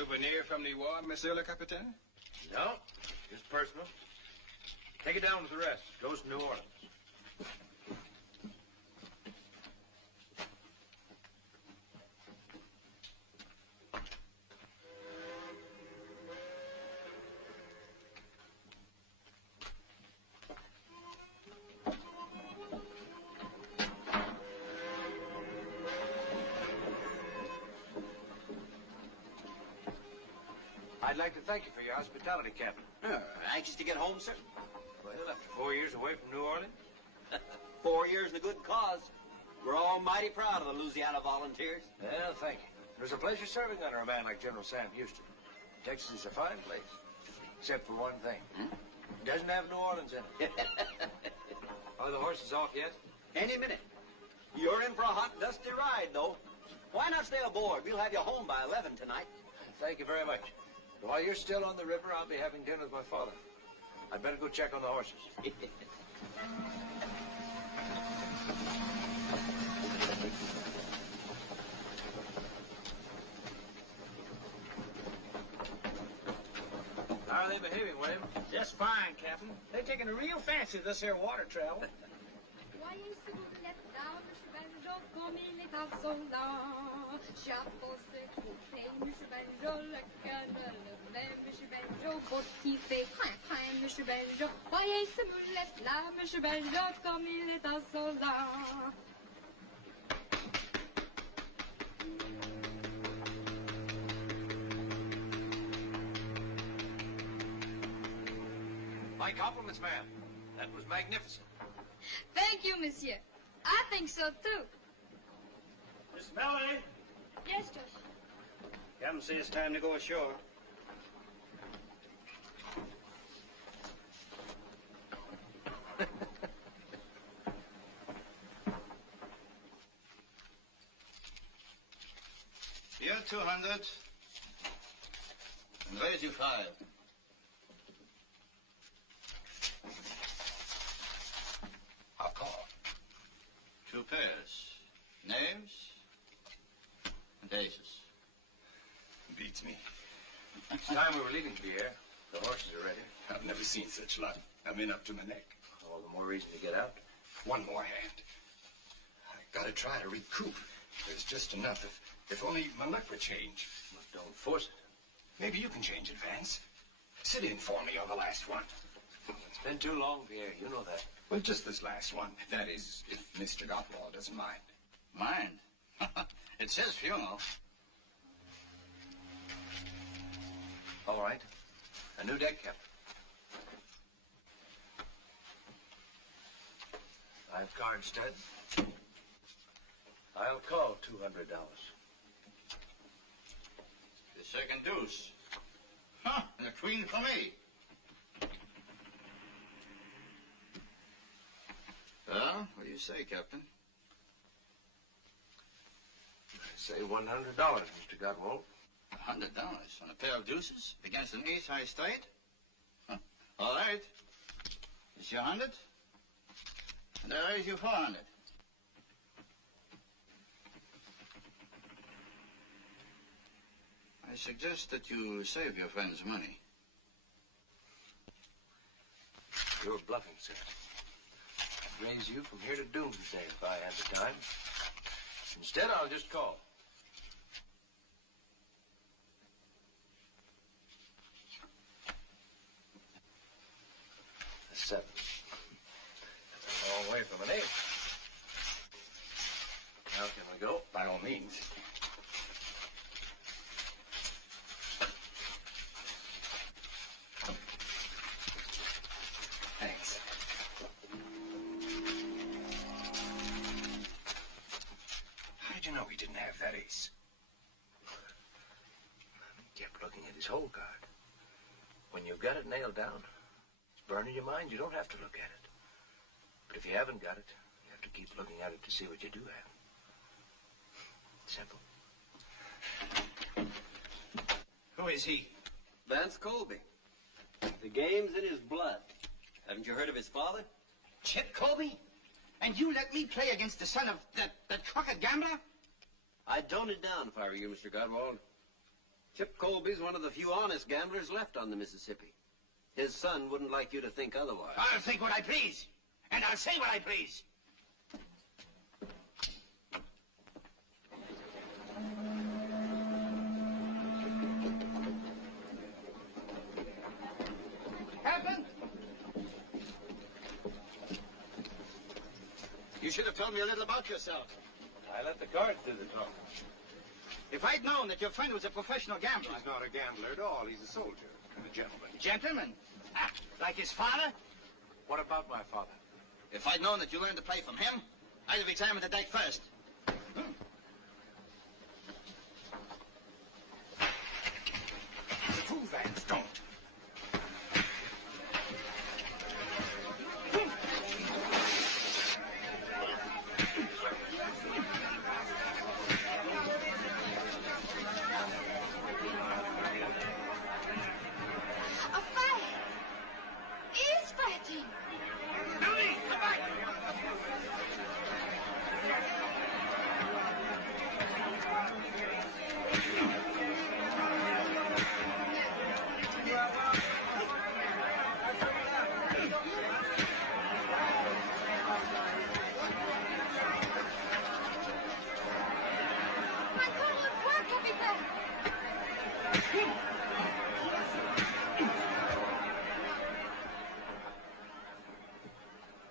Souvenir from the war, Monsieur le Capitaine? No, just personal. Take it down with the rest. It goes to New Orleans. I'd like to thank you for your hospitality, Captain. Anxious to get home, sir? Well, after 4 years away from New Orleans? 4 years in a good cause. We're all mighty proud of the Louisiana Volunteers. Well, thank you. It was a pleasure serving under a man like General Sam Houston. Texas is a fine place, except for one thing. It doesn't have New Orleans in it. Are the horses off yet? Any minute. You're in for a hot, dusty ride, though. Why not stay aboard? We'll have you home by 11 tonight. Thank you very much. While you're still on the river, I'll be having dinner with my father. I'd better go check on the horses. How are they behaving, William? Just fine, Captain. They're taking a real fancy to this here water travel. Voyez si vous voulez là, Monsieur Banjo, comme il est insolent. Chapeau se couper, Monsieur Banjo, le canard le même, Monsieur Banjo, faut qu'il fait crin, crin, Monsieur Banjo. Voyez si vous voulez là, Monsieur Banjo, comme il est insolent. My compliments, ma'am. That was magnificent. Thank you, Monsieur. I think so, too. Miss Melanie, Yes, Josh. Captain says it's time to go ashore. Here, 200. And raise you 5. I'll call. 2 pairs. Names and aces. Beats me. It's time we were leaving, Pierre. The horses are ready. I've never seen such luck. I'm in up to my neck. All the more reason to get out. One more hand. I gotta try to recoup. There's just enough. If only my luck would change. But don't force it. Maybe you can change it, Vance. Sit in for me on the last one. It's been too long, Pierre. You know that. Well, just this last one. That is, if Mr. Gottwald doesn't mind. Mind? It's his funeral. All right. A new deck, Captain. 5 card stud. I'll call $200. The second deuce. Huh, and a queen for me. Well, what do you say, Captain? I say $100, Mr. Gottwald. $100 on a pair of deuces against an ace high straight? Huh. All right. It's your 100, and I raise you 400. I suggest that you save your friend's money. You're bluffing, sir. I'd raise you from here to doomsday if I had the time. Instead, I'll just call. A 7. That's a long way from an 8. Now can we go? By all means. Thanks. How did you know he didn't have that ace? He kept looking at his hole card. When you've got it nailed down, it's burning your mind. You don't have to look at it. But if you haven't got it, you have to keep looking at it to see what you do have. Simple. Who is he? Vance Colby. The game's in his blood. Haven't you heard of his father? Chip Colby? And you let me play against the son of that crooked gambler? I'd tone it down if I were you, Mr. Godwald. Chip Colby's one of the few honest gamblers left on the Mississippi. His son wouldn't like you to think otherwise. I'll think what I please, and I'll say what I please. Captain! You should have told me a little about yourself. I let the cards do the talking. If I'd known that your friend was a professional gambler... He's not a gambler at all. He's a soldier and a gentleman. Gentleman? Ah, like his father? What about my father? If I'd known that you learned to play from him, I'd have examined the deck first. The fool Vance, don't.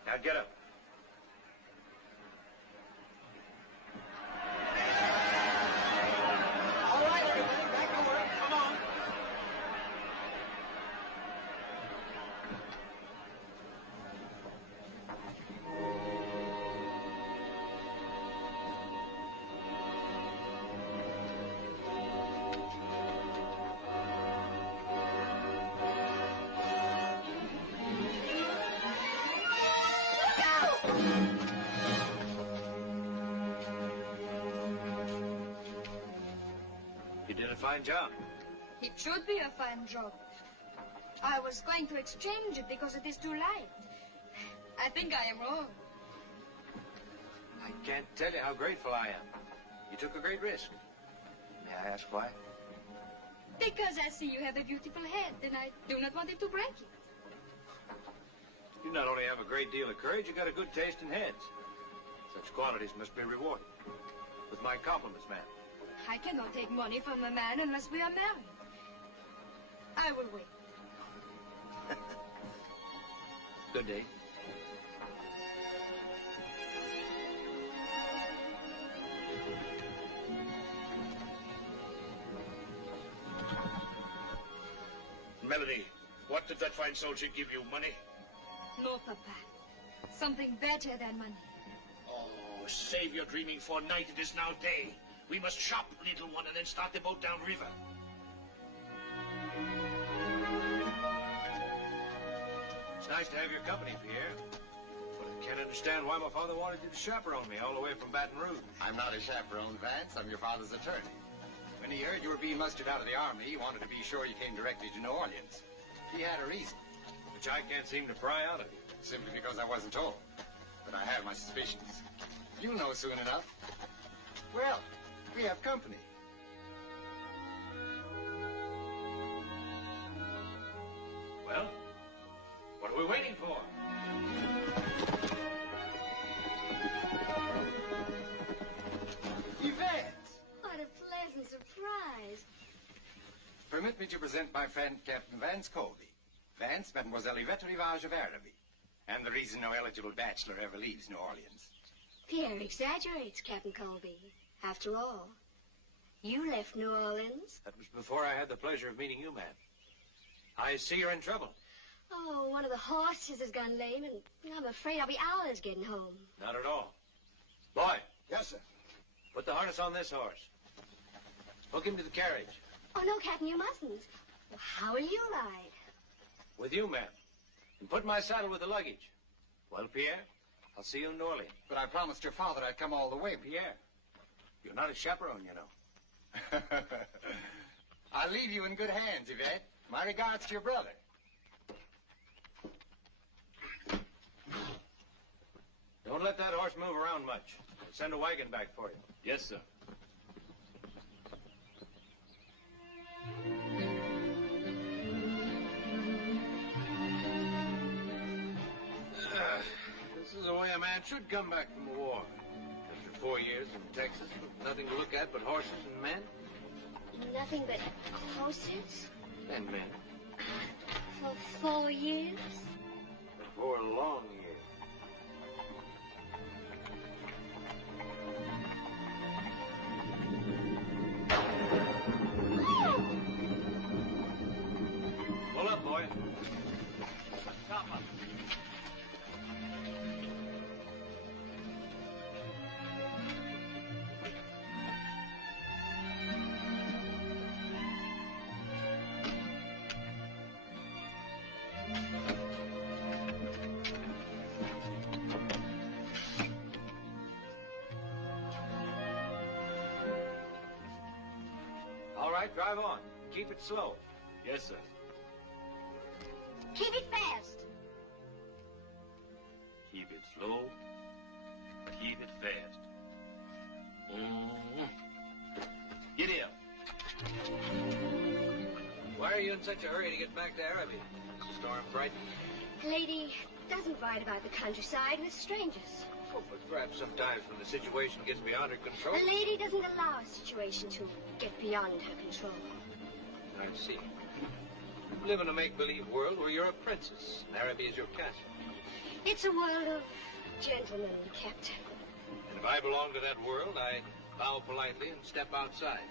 Now get up. All right, everybody, back to work. Come on. You did a fine job. It should be a fine job. I was going to exchange it because it is too light. I think I am wrong. I can't tell you how grateful I am. You took a great risk. May I ask why? Because I see you have a beautiful head, and I do not want it to break it. You not only have a great deal of courage, you got a good taste in heads. Such qualities must be rewarded. With my compliments, ma'am. I cannot take money from a man unless we are married. I will wait. Good day. Melanie, what did that fine soldier give you? Money? No, Papa. Something better than money. Oh, save your dreaming for night. It is now day. We must shop, little one, and then start the boat down river. It's nice to have your company, Pierre. But I can't understand why my father wanted you to chaperone me all the way from Baton Rouge. I'm not a chaperone, Vance. I'm your father's attorney. When he heard you were being mustered out of the army, he wanted to be sure you came directly to New Orleans. He had a reason. Which I can't seem to pry out of you. Simply because I wasn't told. But I have my suspicions. You'll know soon enough. Well, we have company. Well, what are we waiting for? Yvette! What a pleasant surprise. Permit me to present my friend, Captain Vance Colby. Vance, Mademoiselle Yvette Rivage of Araby. And the reason no eligible bachelor ever leaves New Orleans. Pierre exaggerates, Captain Colby. After all, you left New Orleans. That was before I had the pleasure of meeting you, ma'am. I see you're in trouble. Oh, one of the horses has gone lame, and I'm afraid I'll be hours getting home. Not at all. Boy, Yes, sir. put the harness on this horse. Hook him to the carriage. Oh, no, Captain, you mustn't. Well, how will you ride? With you, ma'am. And put my saddle with the luggage. Well, Pierre, I'll see you in New Orleans. But I promised your father I'd come all the way. Pierre, you're not a chaperone, you know. I'll leave you in good hands, Yvette. My regards to your brother. Don't let that horse move around much. I'll send a wagon back for you. Yes, sir. a man should come back from the war. After 4 years in Texas, with nothing to look at but horses and men. Nothing but horses? And men. For 4 years? For 4 long years. Pull up, boy. Stop up. All right, drive on. Keep it slow. Yes, sir. Keep it fast. Keep it slow. Keep it fast. Get here. Why are you in such a hurry to get back to Araby? Is the storm frightening? A lady doesn't ride about the countryside with strangers. Oh, but perhaps sometimes when the situation gets beyond her control. A lady doesn't allow a situation to get beyond her control. I see. You live in a make-believe world where you're a princess, and Araby is your castle. It's a world of gentlemen, Captain. And if I belong to that world, I bow politely and step outside.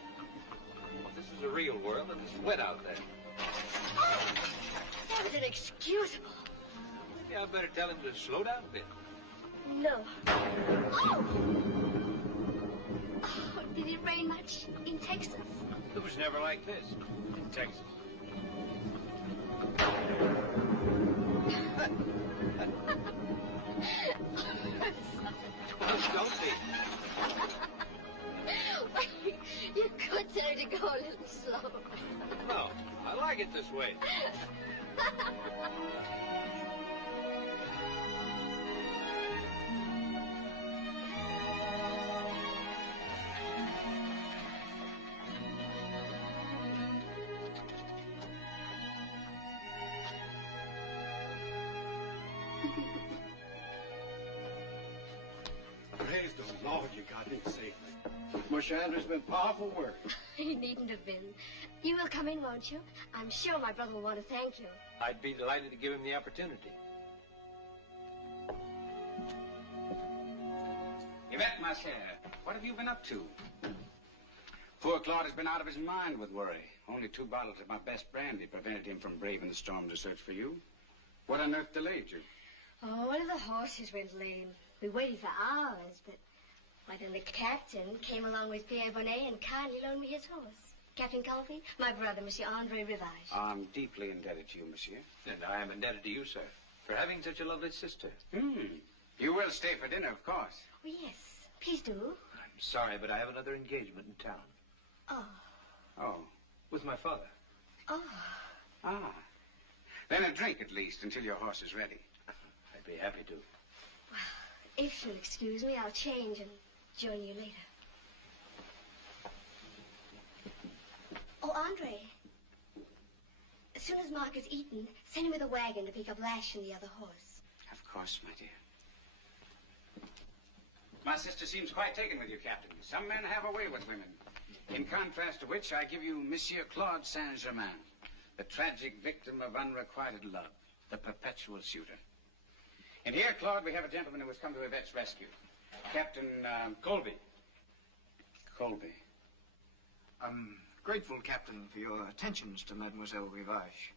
Well, this is a real world, and it's wet out there. Oh, that was inexcusable. Maybe I'd better tell him to slow down a bit. No. Oh! Oh, did it rain much in Texas? It was never like this in Texas. Don't be. You could tell her to go a little slow. No, I like it this way. Praise the Lord you got in safely. Mush Andrew's been powerful work. He needn't have been. You will come in, won't you? I'm sure my brother will want to thank you. I'd be delighted to give him the opportunity. Yvette, ma chère, what have you been up to? Poor Claude has been out of his mind with worry. Only 2 bottles of my best brandy prevented him from braving the storm to search for you. What on earth delayed you? Oh, one of the horses went lame. We waited for hours, but... Why, then the captain came along with Pierre Bonnet and kindly loaned me his horse. Captain Colby, my brother, Monsieur Andre Rivage. I'm deeply indebted to you, monsieur. And I am indebted to you, sir, for having such a lovely sister. You will stay for dinner, of course. Oh, yes. Please do. I'm sorry, but I have another engagement in town. Oh. Oh. With my father. Oh. Ah. Then a drink, at least, until your horse is ready. I'd be happy to. Well, if you'll excuse me, I'll change and join you later. Oh, Andre. As soon as Mark has eaten, send him with a wagon to pick up Lash and the other horse. Of course, my dear. My sister seems quite taken with you, Captain. Some men have a way with women. In contrast to which, I give you Monsieur Claude Saint-Germain, the tragic victim of unrequited love, the perpetual suitor. And here, Claude, we have a gentleman who has come to Yvette's rescue. Captain, Colby. Colby. I'm grateful, Captain, for your attentions to Mademoiselle Rivage.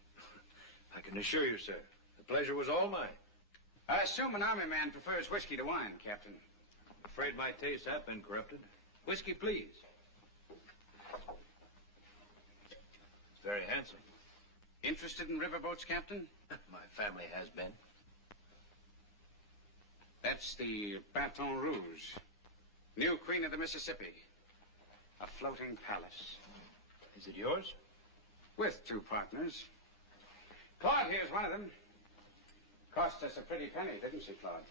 I can assure you, sir, the pleasure was all mine. I assume an army man prefers whiskey to wine, Captain. I'm afraid my tastes have been corrupted. Whiskey, please. It's very handsome. Interested in riverboats, Captain? My family has been. That's the Baton Rouge, new queen of the Mississippi. A floating palace. Is it yours? With 2 partners. Claude here's one of them. Cost us a pretty penny, didn't she, Claude?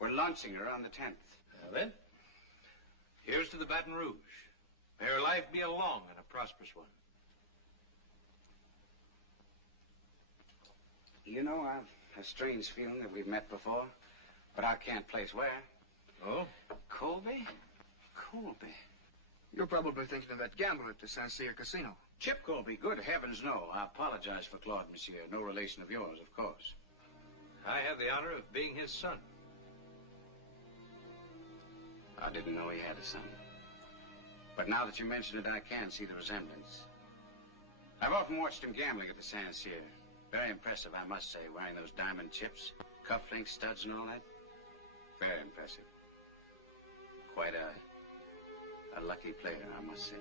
We're launching her on the 10th. Now then, here's to the Baton Rouge. May her life be a long and a prosperous one. You know, I've a strange feeling that we've met before. But I can't place where. Oh? Colby? Colby. You're probably thinking of that gambler at the Saint Cyr Casino. Chip Colby? Good heavens, no. I apologize for Claude, monsieur. No relation of yours, of course. I have the honor of being his son. I didn't know he had a son. But now that you mention it, I can see the resemblance. I've often watched him gambling at the Saint Cyr. Very impressive, I must say, wearing those diamond chips, cufflinks, studs, and all that. Very impressive. Quite a lucky player, I must say.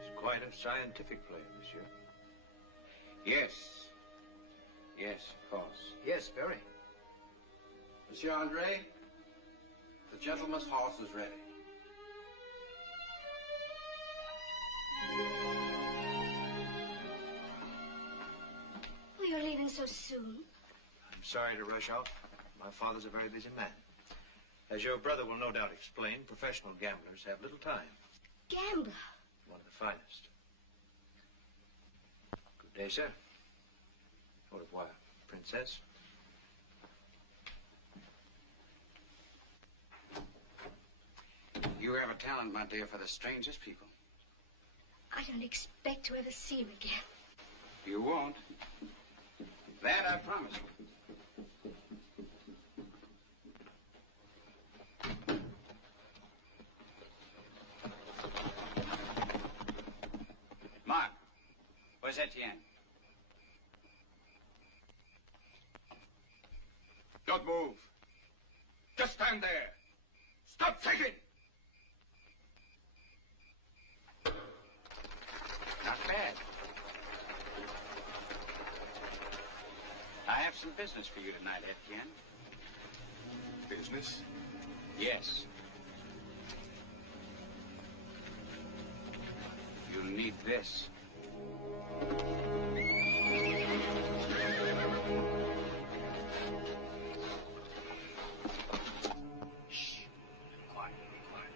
He's quite a scientific player, monsieur. Yes. Yes, of course. Yes, very. Monsieur Andre, the gentleman's horse is ready. Oh, you're leaving so soon. I'm sorry to rush off. My father's a very busy man. As your brother will no doubt explain, professional gamblers have little time. Gambler? One of the finest. Good day, sir. Au revoir, princess. You have a talent, my dear, for the strangest people. I don't expect to ever see him again. You won't. That I promise you. Mark, where's Etienne? Don't move. Just stand there. Stop thinking. Not bad. I have some business for you tonight, Etienne. Business? Yes. You'll need this. Shh. Quiet, be quiet.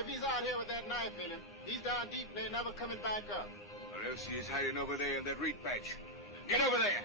If he's out here with that knife in him, he's down deep and they're never coming back up. Or else he's hiding over there in that reed patch. Get over there!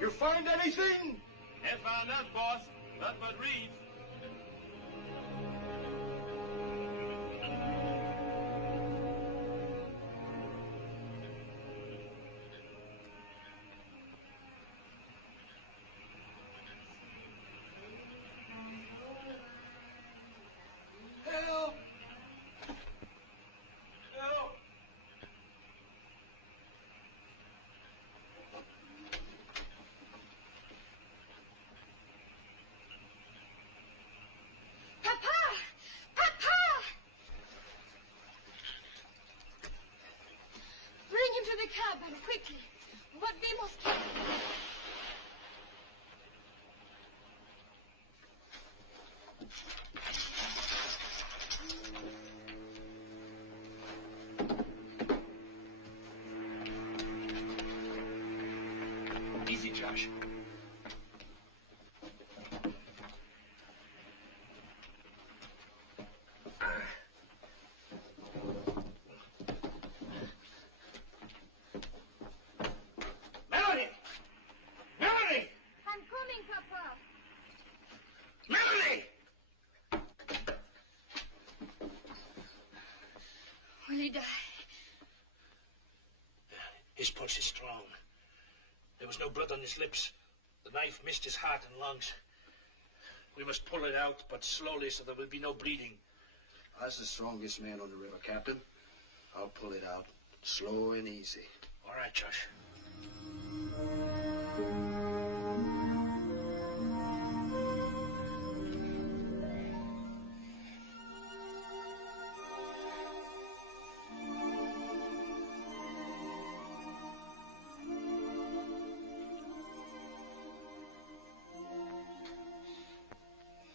You find anything? Ain't found nothing, boss. Nothing but reeds. Help! Help! The cabin, quickly. What we must get. Easy, Josh. Will he die? His pulse is strong. There was no blood on his lips. The knife missed his heart and lungs. We must pull it out, but slowly so there will be no bleeding. I was the strongest man on the river, Captain. I'll pull it out, slow and easy. All right, Josh.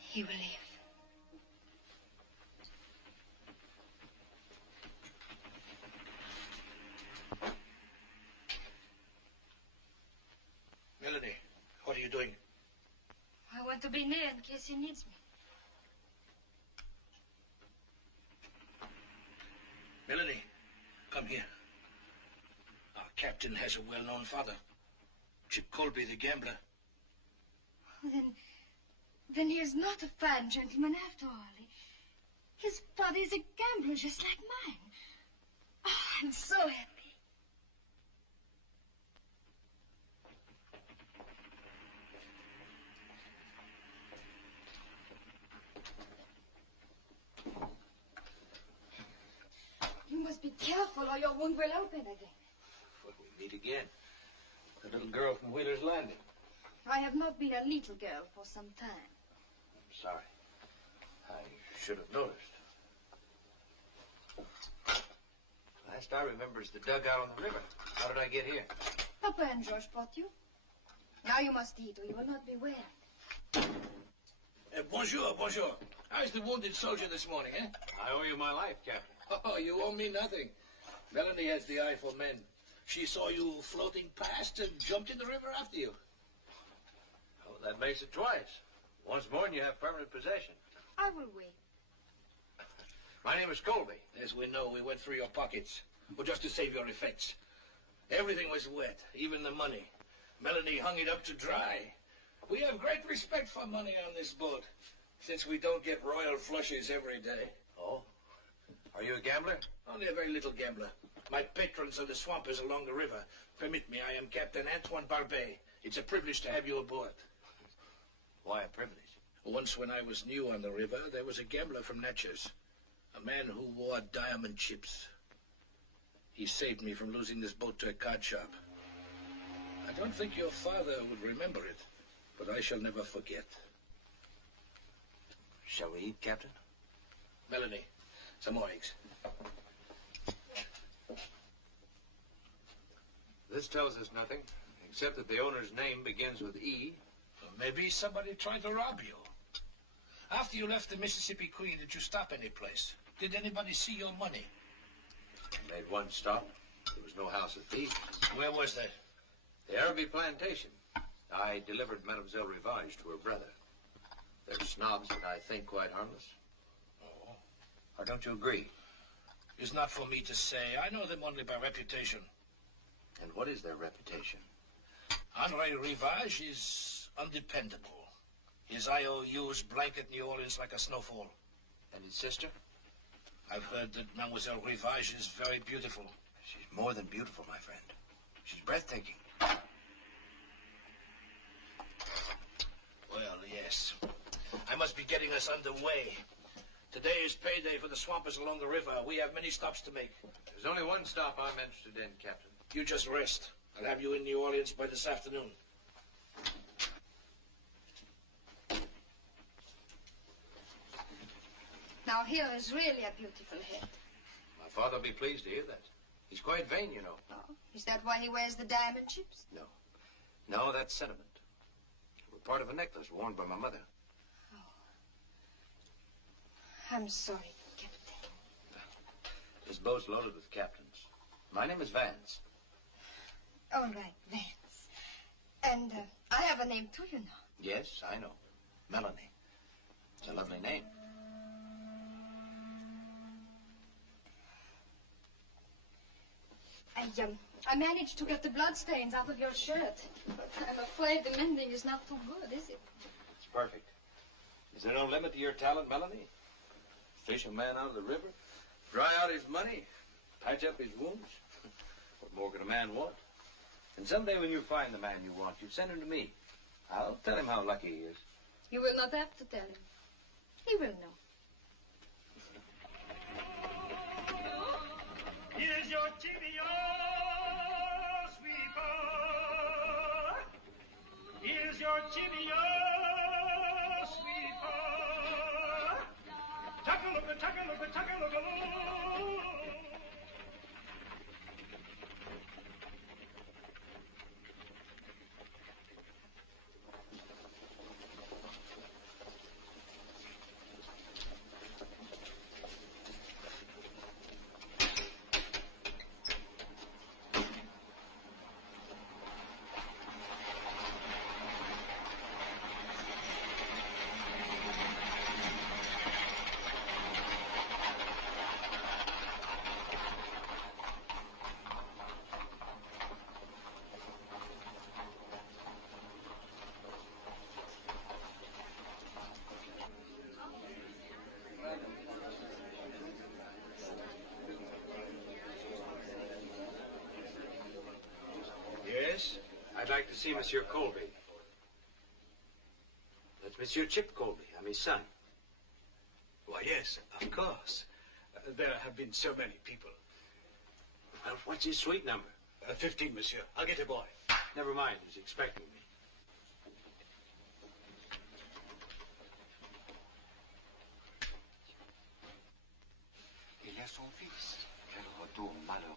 He will live. Melanie, what are you doing? I want to be near in case he needs me. Melanie, come here. Our captain has a well-known father. Chip Colby, the gambler. Then he is not a fine gentleman after all. His father is a gambler just like mine. Oh, I'm so happy. You must be careful or your wound will open again. Well, we meet again. The little girl from Wheeler's Landing. I have not been a little girl for some time. I'm sorry. I should have noticed. Last I remember is the dugout on the river. How did I get here? Papa and George brought you. Now you must eat or you will not be well. Bonjour, bonjour. How's the wounded soldier this morning, eh? I owe you my life, Captain. Oh, you owe me nothing. Melanie has the eye for men. She saw you floating past and jumped in the river after you. Oh, that makes it twice. Once more and you have permanent possession. I will wait. My name is Colby. As we know, we went through your pockets. Well, just to save your effects. Everything was wet, even the money. Melanie hung it up to dry. We have great respect for money on this boat, since we don't get royal flushes every day. Oh? Are you a gambler? Only a very little gambler. My patrons are the swampers along the river. Permit me, I am Captain Antoine Barbet. It's a privilege to have you aboard. Why a privilege? Once when I was new on the river, there was a gambler from Natchez. A man who wore diamond chips. He saved me from losing this boat to a card shop. I don't think your father would remember it, but I shall never forget. Shall we eat, Captain? Melanie, some more eggs. This tells us nothing, except that the owner's name begins with E. Well, maybe somebody tried to rob you. After you left the Mississippi Queen, did you stop any place? Did anybody see your money? Made one stop. There was no house of thieves. Where was that? The Araby plantation. I delivered Mademoiselle Rivage to her brother. They're snobs that I think quite harmless. Oh. Or don't you agree? It's not for me to say. I know them only by reputation. And what is their reputation? Andre Rivage is undependable. His IOUs blanket New Orleans like a snowfall. And his sister? I've heard that Mademoiselle Rivage is very beautiful. She's more than beautiful, my friend. She's breathtaking. Well, yes. I must be getting us underway. Today is payday for the swampers along the river. We have many stops to make. There's only one stop I'm interested in, Captain. You just rest. I'll have you in New Orleans by this afternoon. Now, here is really a beautiful head. My father'll be pleased to hear that. He's quite vain, you know. Oh, is that why he wears the diamond chips? No. No, that's sentiment. We're part of a necklace worn by my mother. Oh. I'm sorry, Captain. This boat's loaded with captains. My name is Vance. All right, Vance. And I have a name too, you know. Yes, I know. Melanie. It's a lovely name. I managed to get the bloodstains out of your shirt, but I'm afraid the mending is not too good, is it? It's perfect. Is there no limit to your talent, Melanie? Fish a man out of the river, dry out his money, patch up his wounds. What more can a man want? And someday when you find the man you want, you send him to me. I'll tell him how lucky he is. You will not have to tell him. He will know. Here's your Jimmy, oh, sweetheart. Here's your Jimmy, oh, sweetheart. Tuck-a-look-a, tuck-a-look-a, tuck-a-look-a. Yes? I'd like to see Monsieur Colby. That's Monsieur Chip Colby. I'm his son. Why, yes, of course. There have been so many people. Well, what's his suite number? 15, monsieur. I'll get a boy. Never mind. He's expecting me. Il y a son fils. Quel retour malheureux.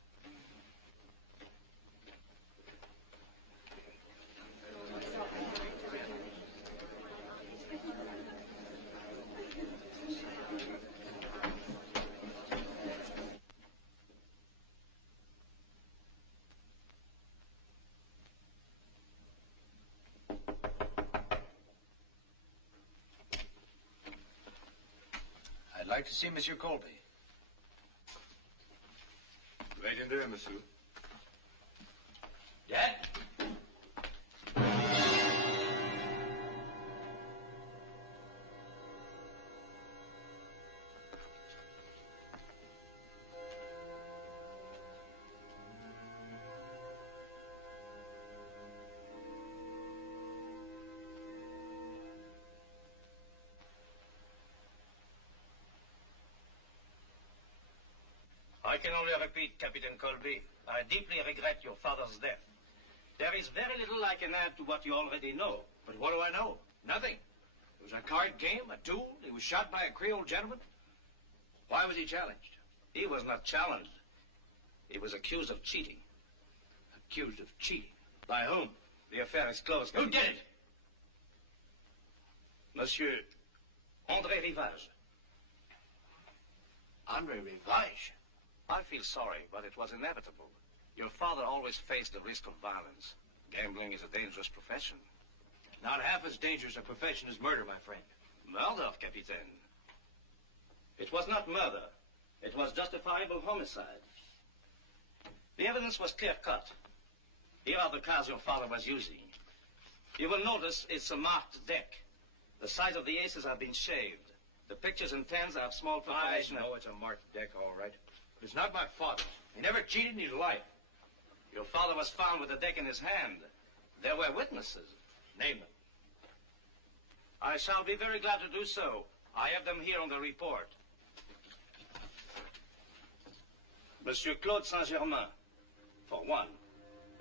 I'd like to see Monsieur Colby. Right in there, monsieur. Dad? I can only repeat, Captain Colby. I deeply regret your father's death. There is very little I can add to what you already know. But what do I know? Nothing. It was a card game, a duel. He was shot by a Creole gentleman. Why was he challenged? He was not challenged. He was accused of cheating. Accused of cheating? By whom? The affair is closed. Who did it? Monsieur André Rivage. André Rivage? I feel sorry, but it was inevitable. Your father always faced the risk of violence. Gambling is a dangerous profession. Not half as dangerous a profession as murder, my friend. Murder, Capitaine. It was not murder. It was justifiable homicide. The evidence was clear-cut. Here are the cards your father was using. You will notice it's a marked deck. The sides of the aces have been shaved. The pictures and tens have small preparation. I know it's a marked deck, all right. But it's not my father's. He never cheated in his life. Your father was found with the deck in his hand. There were witnesses. Name them. I shall be very glad to do so. I have them here on the report. Monsieur Claude Saint-Germain, for one,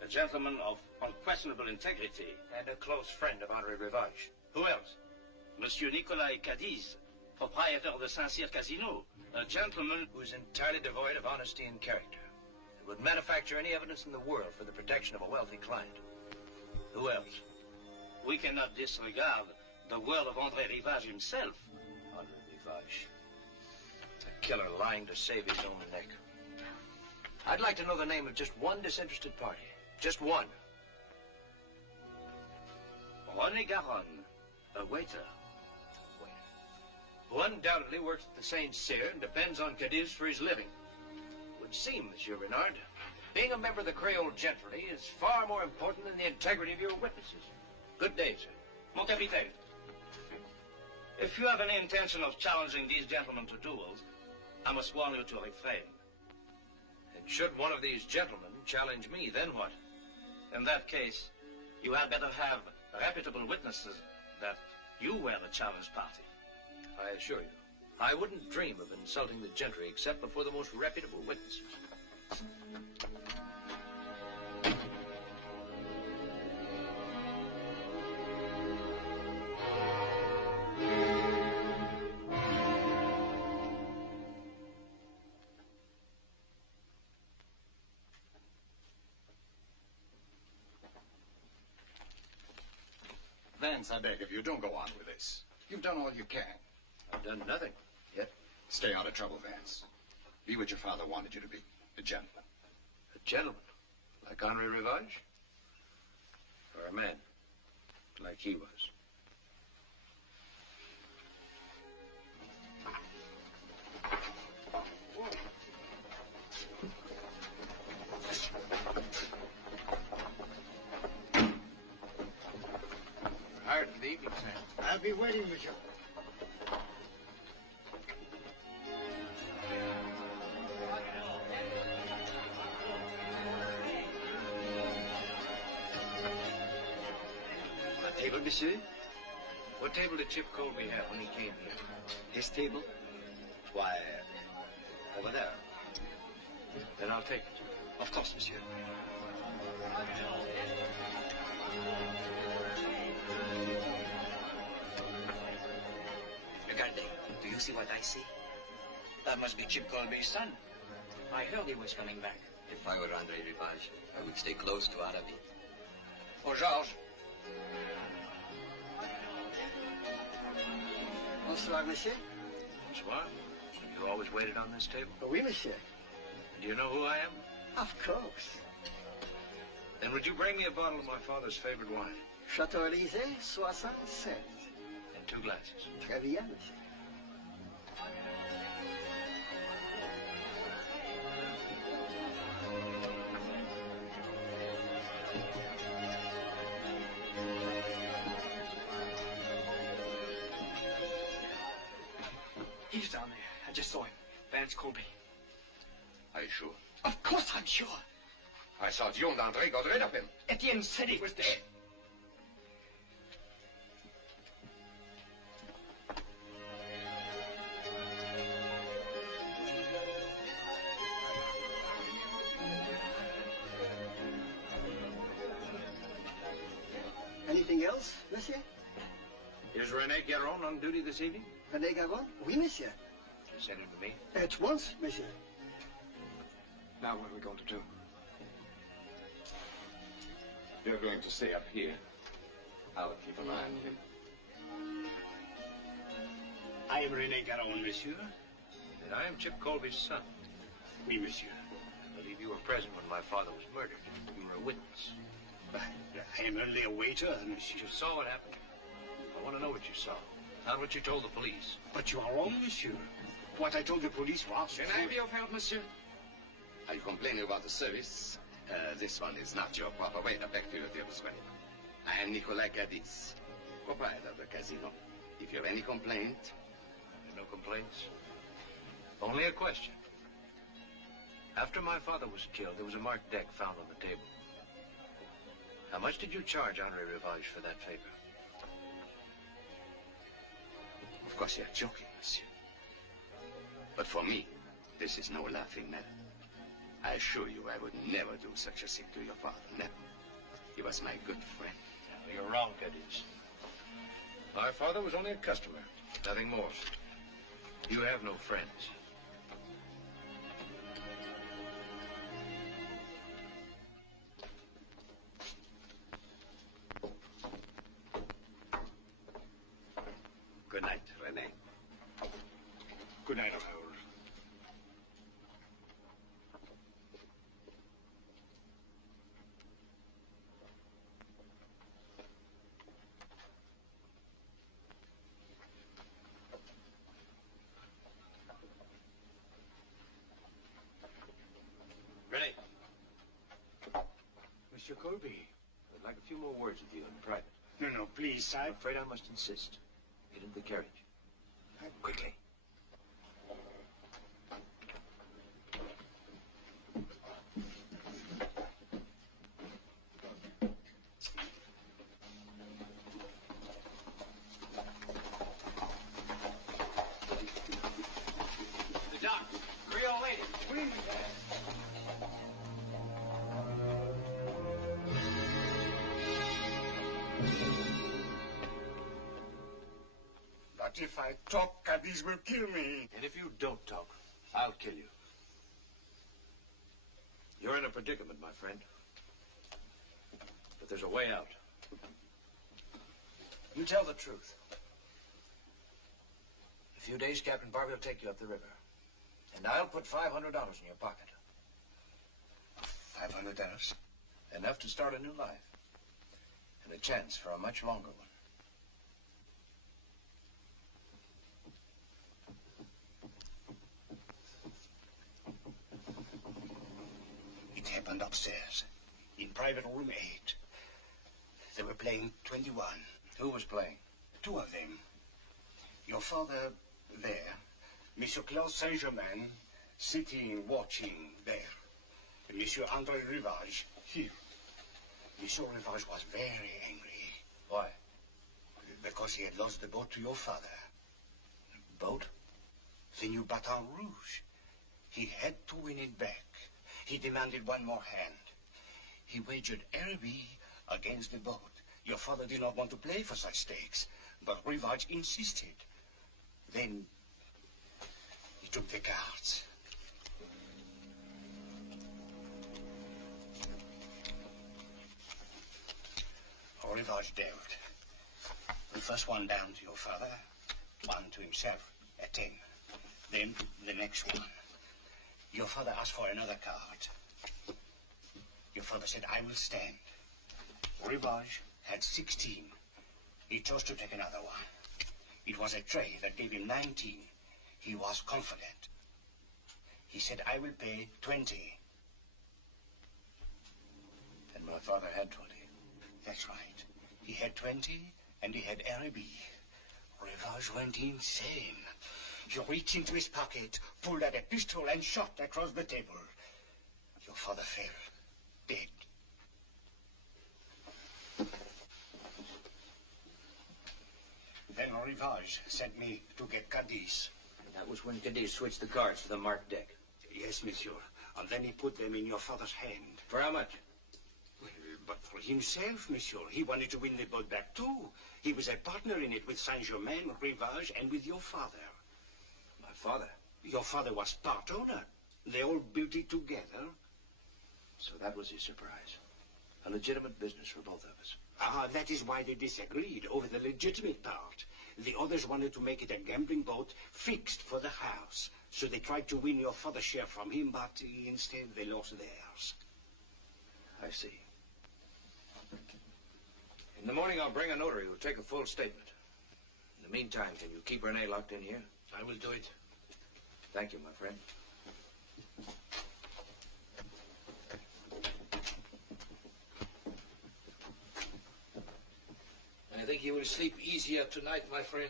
a gentleman of unquestionable integrity. And a close friend of André Rivage. Who else? Monsieur Nicolas Cadiz, proprietor of the Saint-Cyr Casino, a gentleman who's entirely devoid of honesty and character. And would manufacture any evidence in the world for the protection of a wealthy client. Who else? We cannot disregard the word of André Rivage himself. André Rivage. A killer lying to save his own neck. I'd like to know the name of just one disinterested party. Just one. René Garonne, a waiter. Who undoubtedly works at the Saint Cyr and depends on Cadiz for his living. Would seem, Monsieur Renard, being a member of the Creole gentry is far more important than the integrity of your witnesses. Good day, sir. Mon capitaine, if you have any intention of challenging these gentlemen to duels, I must warn you to refrain. And should one of these gentlemen challenge me, then what? In that case, you had better have reputable witnesses that you were the challenge party. I assure you, I wouldn't dream of insulting the gentry except before the most reputable witnesses. Vance, I beg of you, don't go on with this. You've done all you can. I've done nothing yet. Stay out of trouble, Vance. Be what your father wanted you to be, a gentleman. A gentleman? Like André Rivage? Or a man, like he was? Hired for the evening, sir. I'll be waiting, monsieur. Table, monsieur? What table did Chip Colby have when he came here? His table? Why, over there. Then I'll take it. Of course, monsieur. Regardez, do you see what I see? That must be Chip Colby's son. I heard he was coming back. If I were André Rivage, I would stay close to Arabi. Oh, Georges. Bonsoir, monsieur. Bonsoir. You always waited on this table? Oui, monsieur. Do you know who I am? Of course. Then would you bring me a bottle of my father's favorite wine? Chateau Élysée, 67. And 2 glasses. Très bien, monsieur. He's down there. I just saw him. Vance Colby. Are you sure? Of course I'm sure. I saw you and André got rid of him. Etienne said he was dead. Is Rene Guéron on duty this evening? René Garon? Oui, monsieur. Send him to me. At once, monsieur. Now what are we going to do? You're going to stay up here. I'll keep an eye on him. I am René Garon, monsieur. And I am Chip Colby's son. Oui, monsieur. I believe you were present when my father was murdered. You were a witness. I am only a waiter, monsieur. You saw what happened. I want to know what you saw. Not what you told the police. But you are wrong, monsieur. What I told the police was... Can I be of help, monsieur? Are you complaining about the service? This one is not your proper way. Back to your dearest friend. I am Nicolas Cadiz, proprietor of the casino. If you have any complaint... No complaints? Only a question. After my father was killed, there was a marked deck found on the table. How much did you charge Henri Rivage for that favor? Of course you're joking, monsieur. But for me, this is no laughing matter. I assure you I would never do such a thing to your father, never. He was my good friend. No, you're wrong, Cadiz. My father was only a customer, nothing more. You have no friends. Good night, René. Good night, Raoul. René. Monsieur Colby. I'd like a few more words with you in private. No, please, I'm afraid I must insist. Get into the carriage. Quickly. The doc, Creole lady. But if I talk, Cadiz will kill me. And if you don't talk, I'll kill you. You're in a predicament, my friend. But there's a way out. You tell the truth. In a few days, Captain Barbie will take you up the river. And I'll put $500 in your pocket. $500? Enough to start a new life. And a chance for a much longer one. It happened upstairs, in private room 8. They were playing 21. Who was playing? Two of them. Your father there, Monsieur Claude Saint-Germain, sitting, watching there. And Monsieur André Rivage here. Monsieur Rivage was very angry. Why? Because he had lost the boat to your father. Boat? The new Baton Rouge. He had to win it back. He demanded one more hand. He wagered Araby against the boat. Your father did not want to play for such stakes, but Rivage insisted. Then he took the cards. Rivage dealt. The first one down to your father, one to himself at 10. Then the next one. Your father asked for another card. Your father said, I will stand. Rivage had 16. He chose to take another one. It was a tray that gave him 19. He was confident. He said, I will pay 20. And my father had 20. That's right. He had 20, and he had Araby. Rivage went insane. He reached into his pocket, pulled out a pistol, and shot across the table. Your father fell, dead. Then Rivage sent me to get Cadiz. That was when Cadiz switched the cards to the marked deck. Yes, monsieur. And then he put them in your father's hand. For how much? But for himself, monsieur. He wanted to win the boat back, too. He was a partner in it with Saint-Germain, Rivage, and with your father. My father? Your father was part owner. They all built it together. So that was his surprise. A legitimate business for both of us. That is why they disagreed over the legitimate part. The others wanted to make it a gambling boat fixed for the house. So they tried to win your father's share from him, but instead they lost theirs. I see. In the morning, I'll bring a notary who'll take a full statement. In the meantime, can you keep Renee locked in here? I will do it. Thank you, my friend. I think you will sleep easier tonight, my friend.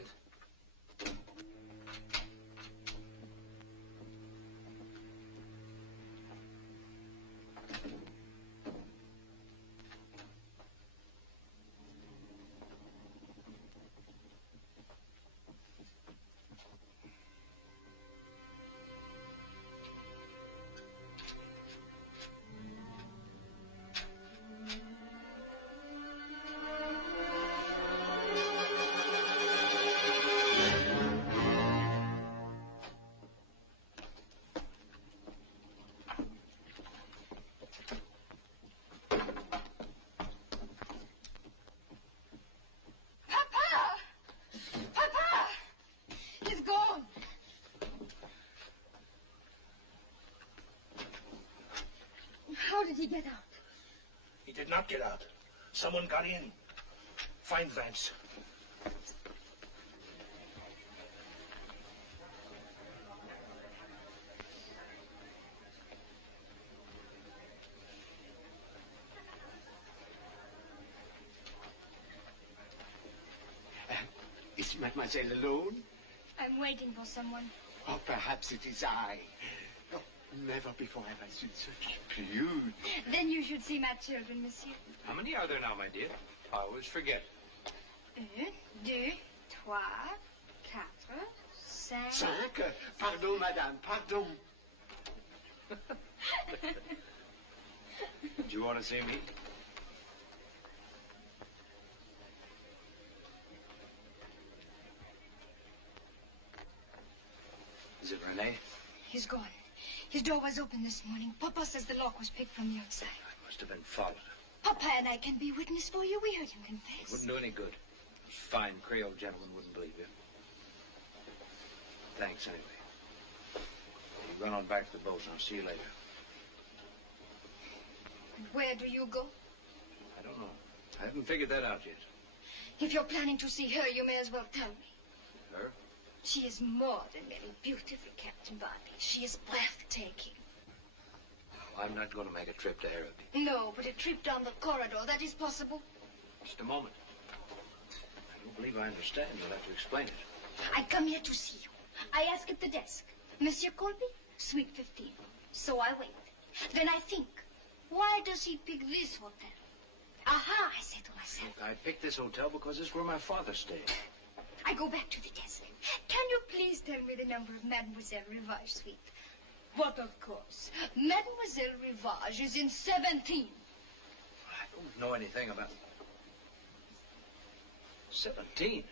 How did he get out? He did not get out. Someone got in. Find Vance. Is Mademoiselle alone? I'm waiting for someone. Oh, perhaps it is I. Oh, never before have I seen such beauty. Then you should see my children, monsieur. How many are there now, my dear? I always forget. 1, 2, 3, 4, 5. 5? Pardon, madame, pardon. Do you want to see me? Is it Renee? He's gone. His door was open this morning. Papa says the lock was picked from the outside. I must have been followed. Papa and I can be witness for you. We heard him confess. It wouldn't do any good. Those fine Creole gentlemen wouldn't believe you. Thanks, anyway. You run on back to the boat, and I'll see you later. And where do you go? I don't know. I haven't figured that out yet. If you're planning to see her, you may as well tell me. Her? She is more than merely beautiful, Captain Bartley. She is breathtaking. Oh, I'm not going to make a trip to Araby. No, but a trip down the corridor, that is possible. Just a moment. I don't believe I understand. You'll have to explain it. I come here to see you. I ask at the desk, Monsieur Colby, suite 15. So I wait. Then I think, why does he pick this hotel? Aha, I say to myself. Look, I picked this hotel because it's where my father stayed. I go back to the desk. Can you please tell me the number of Mademoiselle Rivage suite? But of course, Mademoiselle Rivage is in 17. I don't know anything about 17.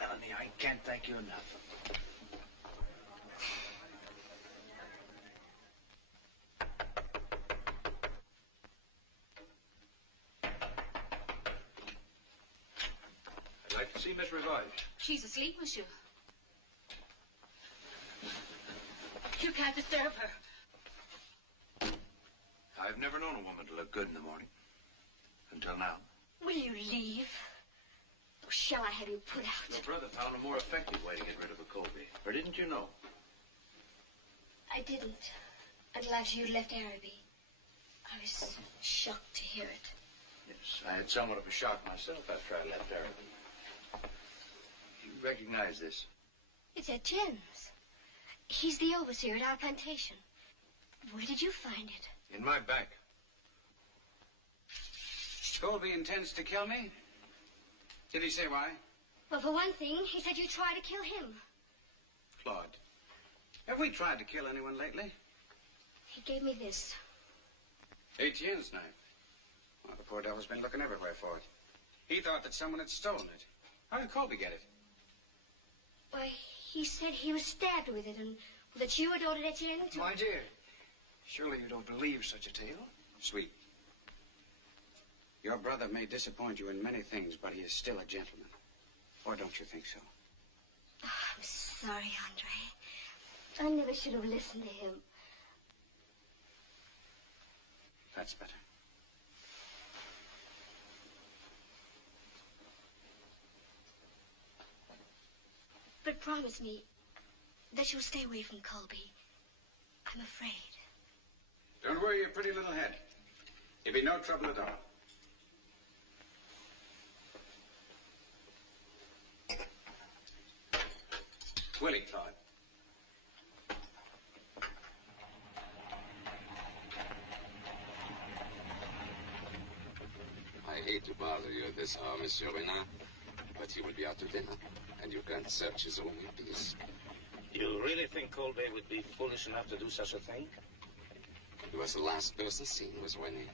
Melanie, I can't thank you enough. I'd like to see Miss Rivage. She's asleep, monsieur. You can't disturb her. I've never known a woman to look good in the morning. Until now. Will you leave? Or shall I have you put out? Your brother found a more effective way to get rid of a Colby. Or didn't you know? I didn't. Until after you'd left Araby. I was shocked to hear it. Yes, I had somewhat of a shock myself after I left Araby. You recognize this? It's Ed Jens. He's the overseer at our plantation. Where did you find it? In my bag. Colby intends to kill me? Did he say why? Well, for one thing, he said you tried to kill him. Claude, have we tried to kill anyone lately? He gave me this. Etienne's knife. Well, the poor devil's been looking everywhere for it. He thought that someone had stolen it. How did Colby get it? Why, he said he was stabbed with it and that you had ordered Etienne to... My dear, surely you don't believe such a tale? Sweet. Your brother may disappoint you in many things, but he is still a gentleman. Or don't you think so? Oh, I'm sorry, Andre. I never should have listened to him. That's better. But promise me that you'll stay away from Colby. I'm afraid. Don't worry your pretty little head. There'll be no trouble at all. Willie, Claude. I hate to bother you at this hour, Monsieur Renard, but he will be out to dinner, and you can't search his room in peace. You really think Colby would be foolish enough to do such a thing? He was the last person seen with Winnie.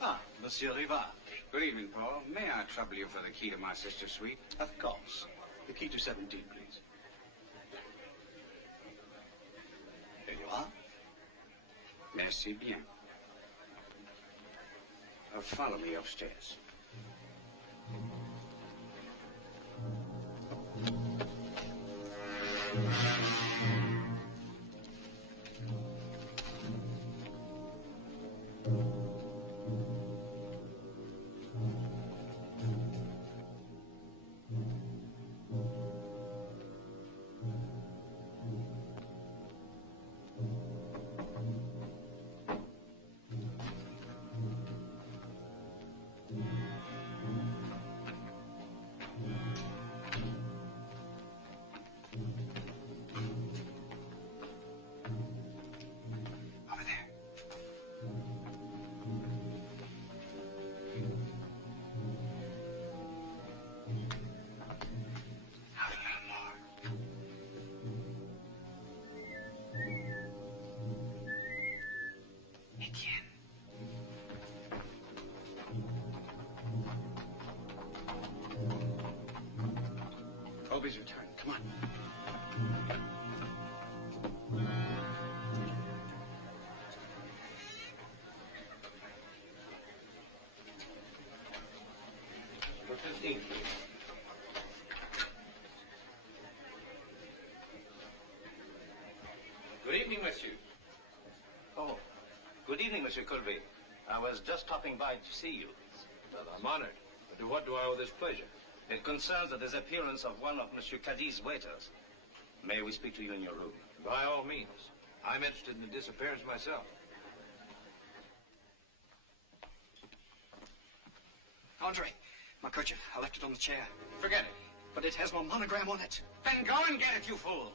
Ah, Monsieur Rivard. Good evening, Paul. May I trouble you for the key to my sister's suite? Of course. The key to 17, please. Here you are. Merci bien. Follow me upstairs. Colby's return. Come on. For 15, please. Good evening, monsieur. Oh, good evening, Monsieur Colby. I was just stopping by to see you. Well, I'm honored. But to what do I owe this pleasure? It concerns the disappearance of one of Monsieur Caddy's waiters. May we speak to you in your room? By all means. I'm interested in the disappearance myself. Andre, my kerchief. I left it on the chair. Forget it. But it has no monogram on it. Then go and get it, you fool.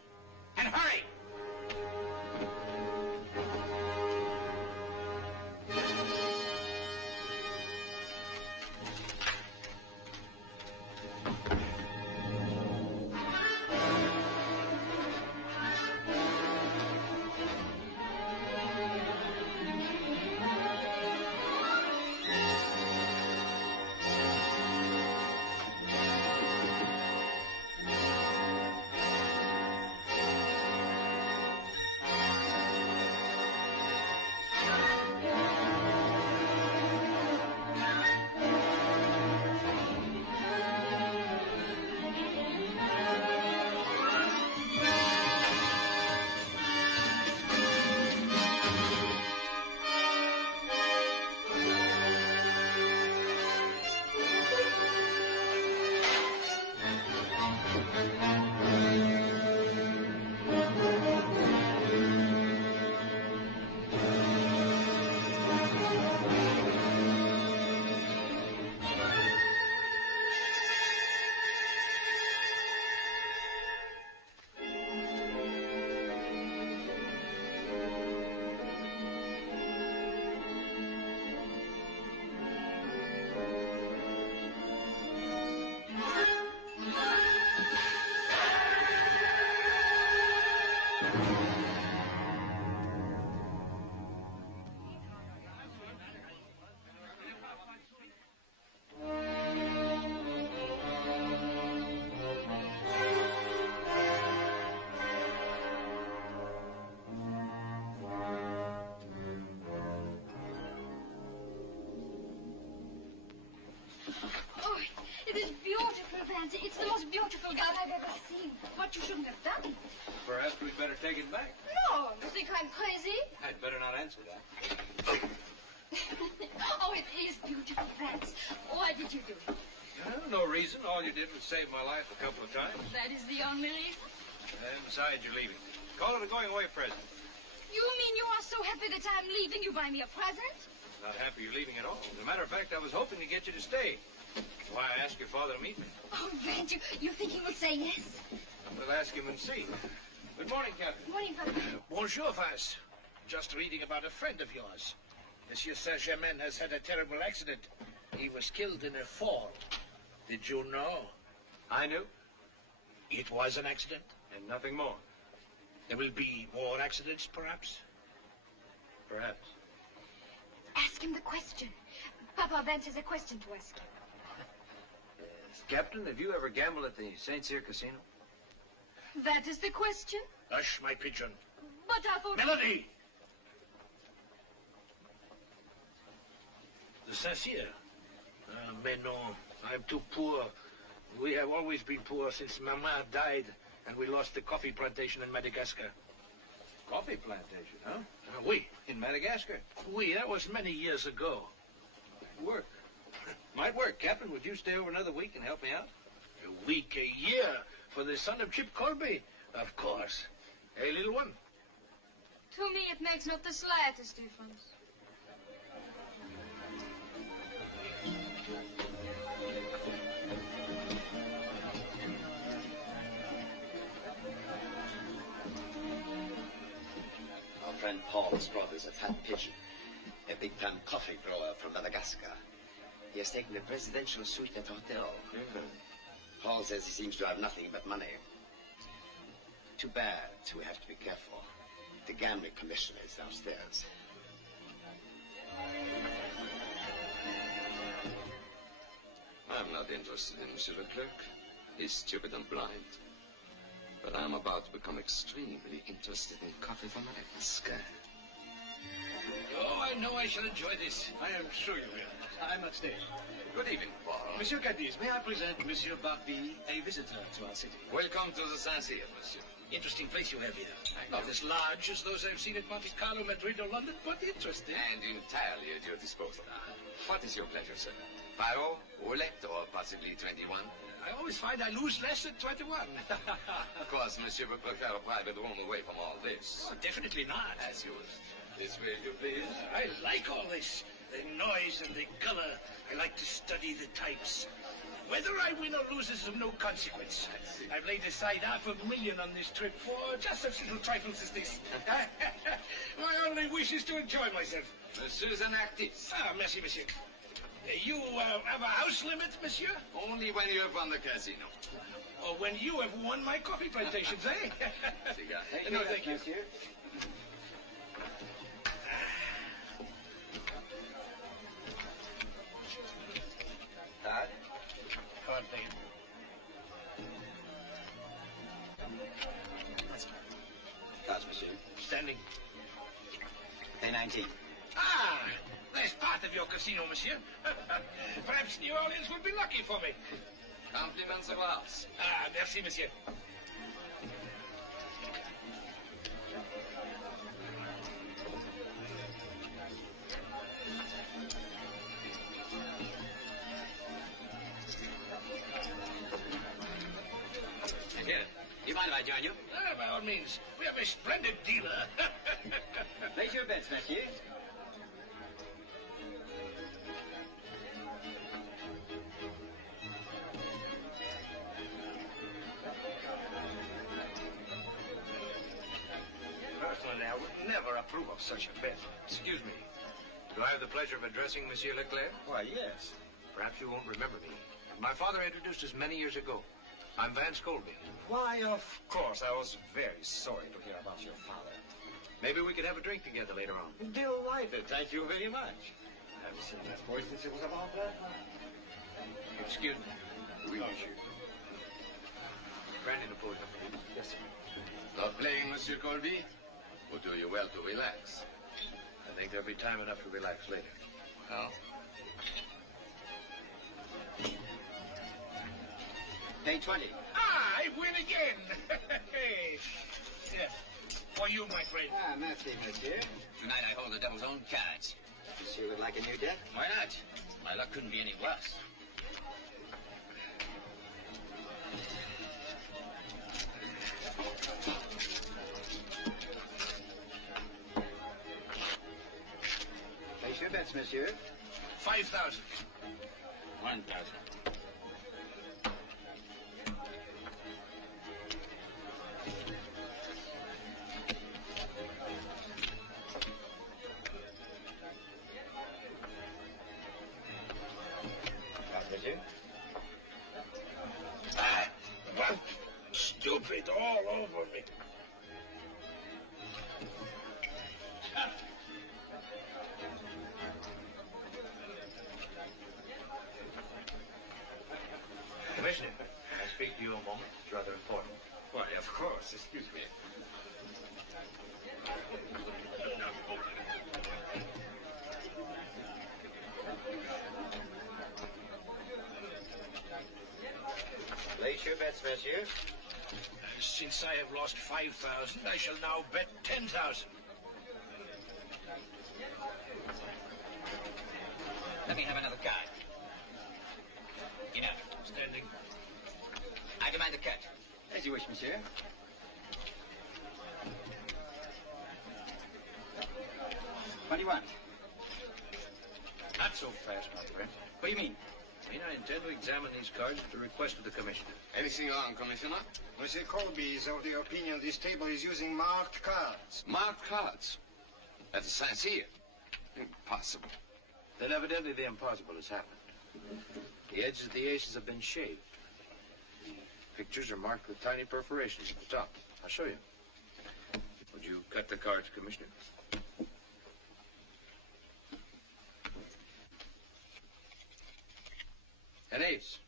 And hurry! beautiful gown I've ever seen. What you shouldn't have done. Perhaps we'd better take it back. No, you think I'm crazy? I'd better not answer that. Oh, it is beautiful, Vance. Why did you do it? No reason. All you did was save my life a couple of times. That is the only reason? And besides, you're leaving. Call it a going-away present. You mean you are so happy that I'm leaving, you buy me a present? Not happy you're leaving at all. As a matter of fact, I was hoping to get you to stay. That's why I asked your father to meet me. Oh, Vance, you think he will say yes? We'll ask him and see. Good morning, Captain. Morning, Papa. Bonjour, Vance. Just reading about a friend of yours. Monsieur Saint-Germain has had a terrible accident. He was killed in a fall. Did you know? I knew. It was an accident? And nothing more. There will be more accidents, perhaps? Perhaps. Ask him the question. Papa, Vance has a question to ask him. Yes. Captain, have you ever gambled at the St. Cyr Casino? That is the question? Hush, my pigeon. But I thought... Melody! The Saint-Cyr? Mais non, I'm too poor. We have always been poor since Mama died and we lost the coffee plantation in Madagascar. Coffee plantation, huh? Oui. In Madagascar? Oui, that was many years ago. Work. Might work. Captain, would you stay over another week and help me out? A week, a year, for the son of Chip Colby? Of course. Hey, little one? To me, it makes not the slightest difference. Our friend Paul's brother is a fat pigeon, a big-time coffee grower from Madagascar. He has taken a presidential suite at the hotel. Paul says he seems to have nothing but money. Too bad, we have to be careful. The gambling commissioner is downstairs. I'm not interested in Monsieur Leclerc. He's stupid and blind. But I'm about to become extremely interested in coffee from Madagascar. Oh, I know I shall enjoy this. I am sure you will. I must stay. Good evening, Paul. Monsieur Cadiz, may I present Monsieur Barbie, a visitor to our city? Welcome to the Saint-Cyr, monsieur. Interesting place you have here. Not as large as those I've seen at Monte Carlo, Madrid, or London, but interesting. And entirely at your disposal. What is your pleasure, sir? Paro, roulette, or possibly 21? I always find I lose less at 21. Of course, monsieur would prefer a private room away from all this. Oh, definitely not. As you wish. This way, you please. I like all this. The noise and the color. I like to study the types. Whether I win or lose is of no consequence. I've laid aside $500,000 on this trip for just such little trifles as this. My only wish is to enjoy myself. Monsieur's an artiste. Ah, merci, monsieur. You have a house limit, monsieur? Only when you have won the casino. Or when you have won my coffee plantations, eh? Cigar. No, thank you. Monsieur. Card? Card, please. Cards, monsieur. Standing. Pay 19. Ah! That's part of your casino, monsieur. Perhaps New Orleans would be lucky for me. Compliments of ours. Ah, merci, monsieur. Here, you mind if I join you? Ah, by all means. We have a splendid dealer. Place your bets, monsieur. Personally, I would never approve of such a bet. Excuse me. Do I have the pleasure of addressing Monsieur Leclerc? Why, yes. Perhaps you won't remember me. My father introduced us many years ago. I'm Vance Colby. Why, of course. I was very sorry to hear about your father. Maybe we could have a drink together later on. Delighted. Thank you very much. I haven't seen that boy since it was about that. Excuse me. Oui, monsieur. Brandy Napoleon. Yes, sir. Not playing, Monsieur Colby? Would do you well to relax. I think there'll be time enough to relax later. Well, Pay 20. Ah, I win again. Yeah. For you, my friend. Ah, merci, monsieur. Tonight I hold the devil's own cards. Monsieur would like a new deck? Why not? My luck couldn't be any worse. Place your bets, monsieur. 5,000. 1,000. Monsieur? What? Stupid all over me. Commissioner, can I speak to you a moment? It's rather important. Why, of course. Excuse me. Place your bets, monsieur. Since I have lost 5,000, I shall now bet 10,000. Let me have another card. Enough. Standing. I demand a cut. As you wish, monsieur. What do you want? Not so fast, my friend. What do you mean? I mean, I intend to examine these cards at the request of the commissioner. Anything wrong, Commissioner? Monsieur Colby is of the opinion this table is using marked cards. Marked cards? At the Saint-Cyr? Impossible. Then evidently the impossible has happened. The edges of the aces have been shaved. The pictures are marked with tiny perforations at the top. I'll show you. Would you cut the cards, Commissioner? An ace.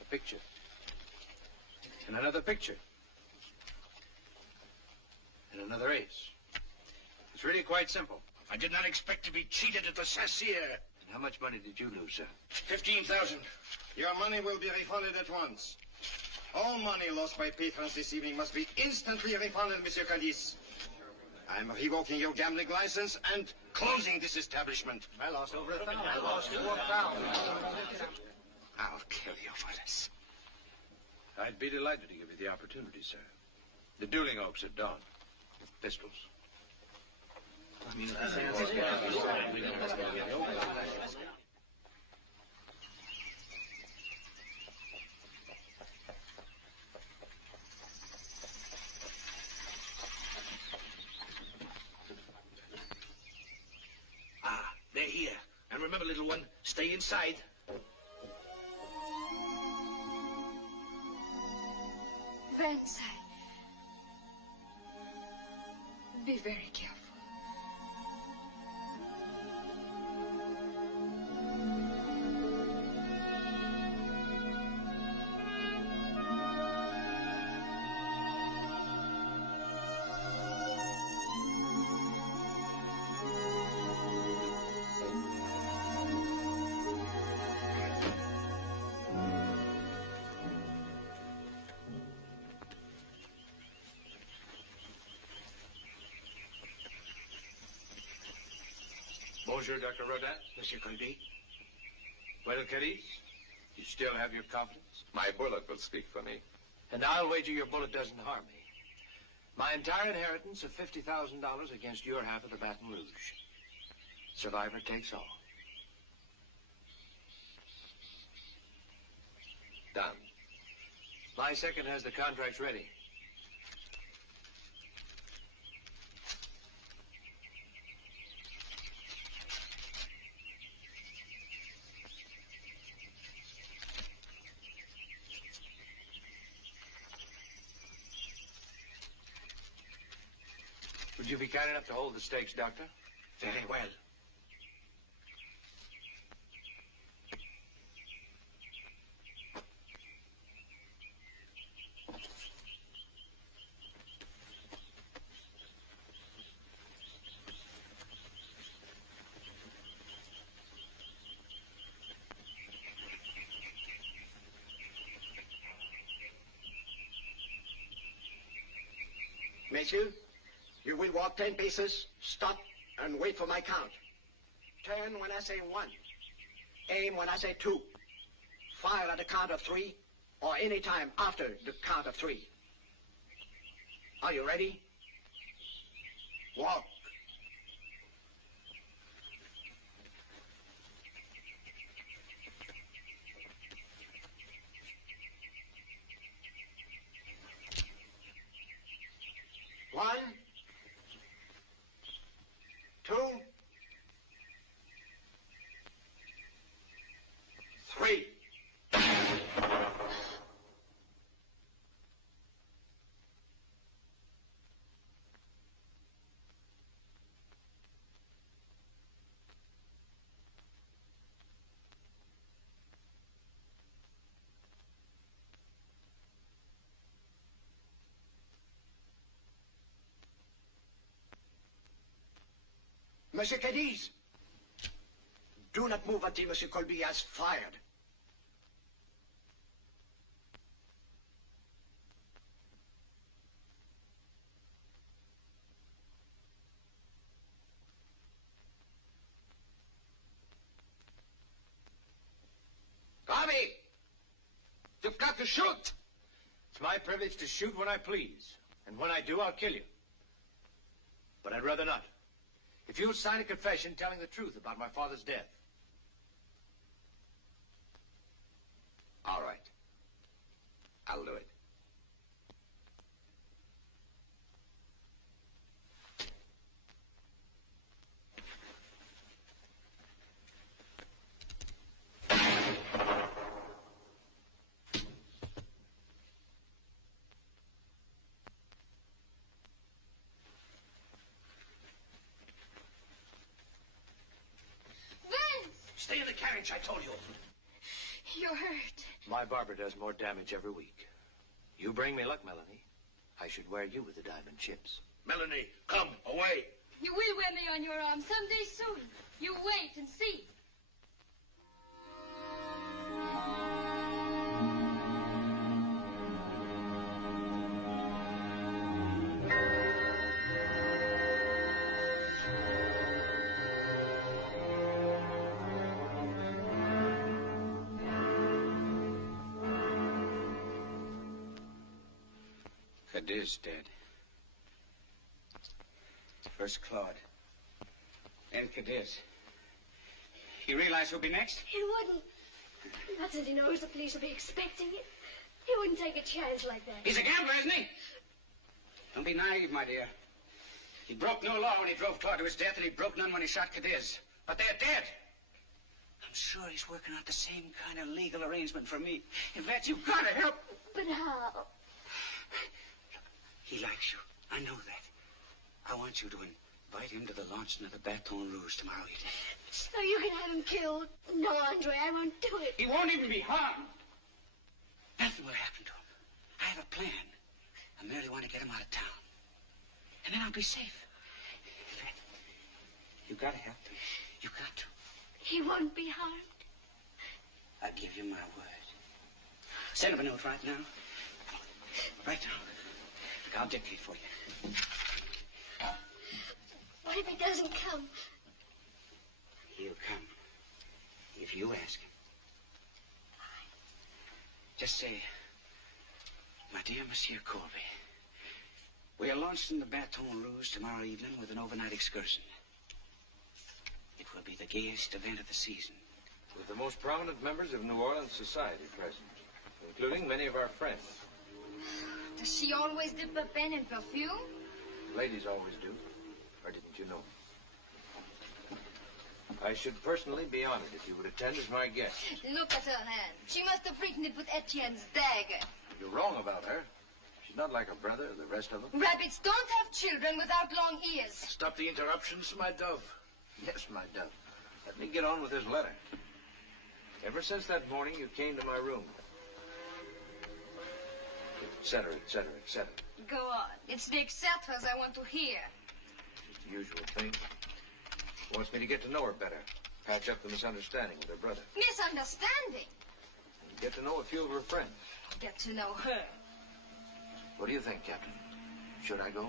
A picture. And another picture. And another ace. It's really quite simple. I did not expect to be cheated at the Saint-Cyr. And how much money did you lose, sir? 15,000. Your money will be refunded at once. All money lost by patrons this evening must be instantly refunded, Monsieur Cadiz. I'm revoking your gambling license and closing this establishment. I lost over 1,000. I lost 4,000. I'll kill you for this. I'd be delighted to give you the opportunity, sir. The dueling oaks at dawn. Pistols. Ah, they're here. And remember, little one, stay inside. Vance, be very careful. Bonjour, Dr. Rodin. Monsieur Colby. Well, Cadiz, you still have your confidence? My bullet will speak for me. And I'll wager your bullet doesn't harm me. My entire inheritance of $50,000 against your half of the Baton Rouge. Survivor takes all. Done. My second has the contracts ready. Would you be kind enough to hold the stakes, Doctor? Very well. Messieurs, you will walk 10 paces, stop, and wait for my count. Turn when I say 1. Aim when I say 2. Fire at the count of 3, or any time after the count of 3. Are you ready? Walk. One, 2, 3. Monsieur Cadiz, do not move until Monsieur Colby has fired. Garvey! You've got to shoot! It's my privilege to shoot when I please. And when I do, I'll kill you. But I'd rather not. If you'll sign a confession telling the truth about my father's death. All right. I'll do it. Stay in the carriage, I told you. You're hurt. My barber does more damage every week. You bring me luck, Melanie. I should wear you with the diamond chips. Melanie, come, away. You will wear me on your arm someday soon. You wait and see. Cadiz dead. First Claude. Then Cadiz. You realize who'll be next? He wouldn't. Not that he knows the police will be expecting it. He wouldn't take a chance like that. He's a gambler, isn't he? Don't be naive, my dear. He broke no law when he drove Claude to his death, and he broke none when he shot Cadiz. But they're dead. I'm sure he's working out the same kind of legal arrangement for me. In fact, you've got to help. But how? He likes you. I know that. I want you to invite him to the launching of the Baton Rouge tomorrow evening. So you can have him killed? No, Andre, I won't do it. He won't even be harmed. Nothing will happen to him. I have a plan. I merely want to get him out of town. And then I'll be safe. In fact, you've got to help him. You've got to. He won't be harmed. I give you my word. Send him a note right now. Right now. I'll dictate for you. What if he doesn't come? He'll come. If you ask him. Just say, my dear Monsieur Colby, we are launching the Baton Rouge tomorrow evening with an overnight excursion. It will be the gayest event of the season. With the most prominent members of New Orleans society present, including many of our friends. Does she always dip her pen in perfume? Ladies always do. Or didn't you know? I should personally be honored if you would attend as my guest. Look at her hand. She must have written it with Etienne's dagger. You're wrong about her. She's not like her brother or the rest of them. Rabbits don't have children without long ears. Stop the interruptions, my dove. Yes, my dove. Let me get on with this letter. Ever since that morning you came to my room, etc., etc., etc. Go on. It's the etceteras I want to hear. It's the usual thing. She wants me to get to know her better. Patch up the misunderstanding with her brother. Misunderstanding? And get to know a few of her friends. Get to know her. What do you think, Captain? Should I go?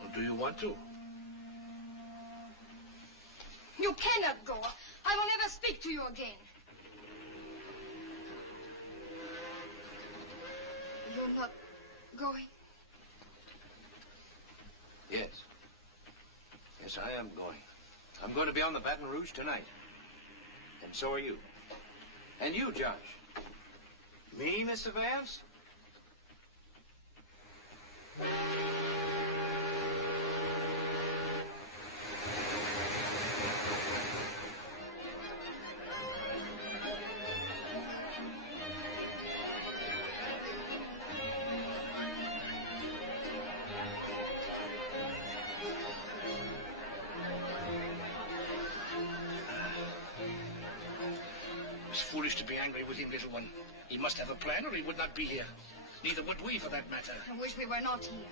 Well, do you want to? You cannot go. I will never speak to you again. You're not going? Yes. Yes, I am going. I'm going to be on the Baton Rouge tonight. And so are you. And you, Josh. Me, Mr. Vance? Foolish to be angry with him, little one. He must have a plan or he would not be here. Neither would we, for that matter. I wish we were not here.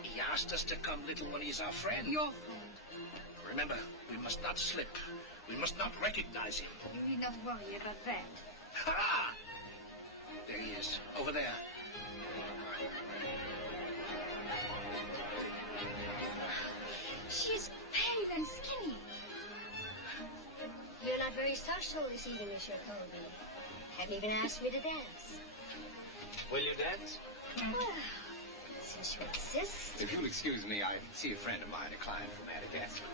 He asked us to come, little one. He's our friend. Your friend. Remember, we must not slip. We must not recognize him. You need not worry about that. Ha! There he is, over there. She's pale and skinny. You're not very social this evening, Monsieur Colby. Haven't even asked me to dance. Will you dance? Well, since you insist. If you'll excuse me, I see a friend of mine, a client from Madagascar.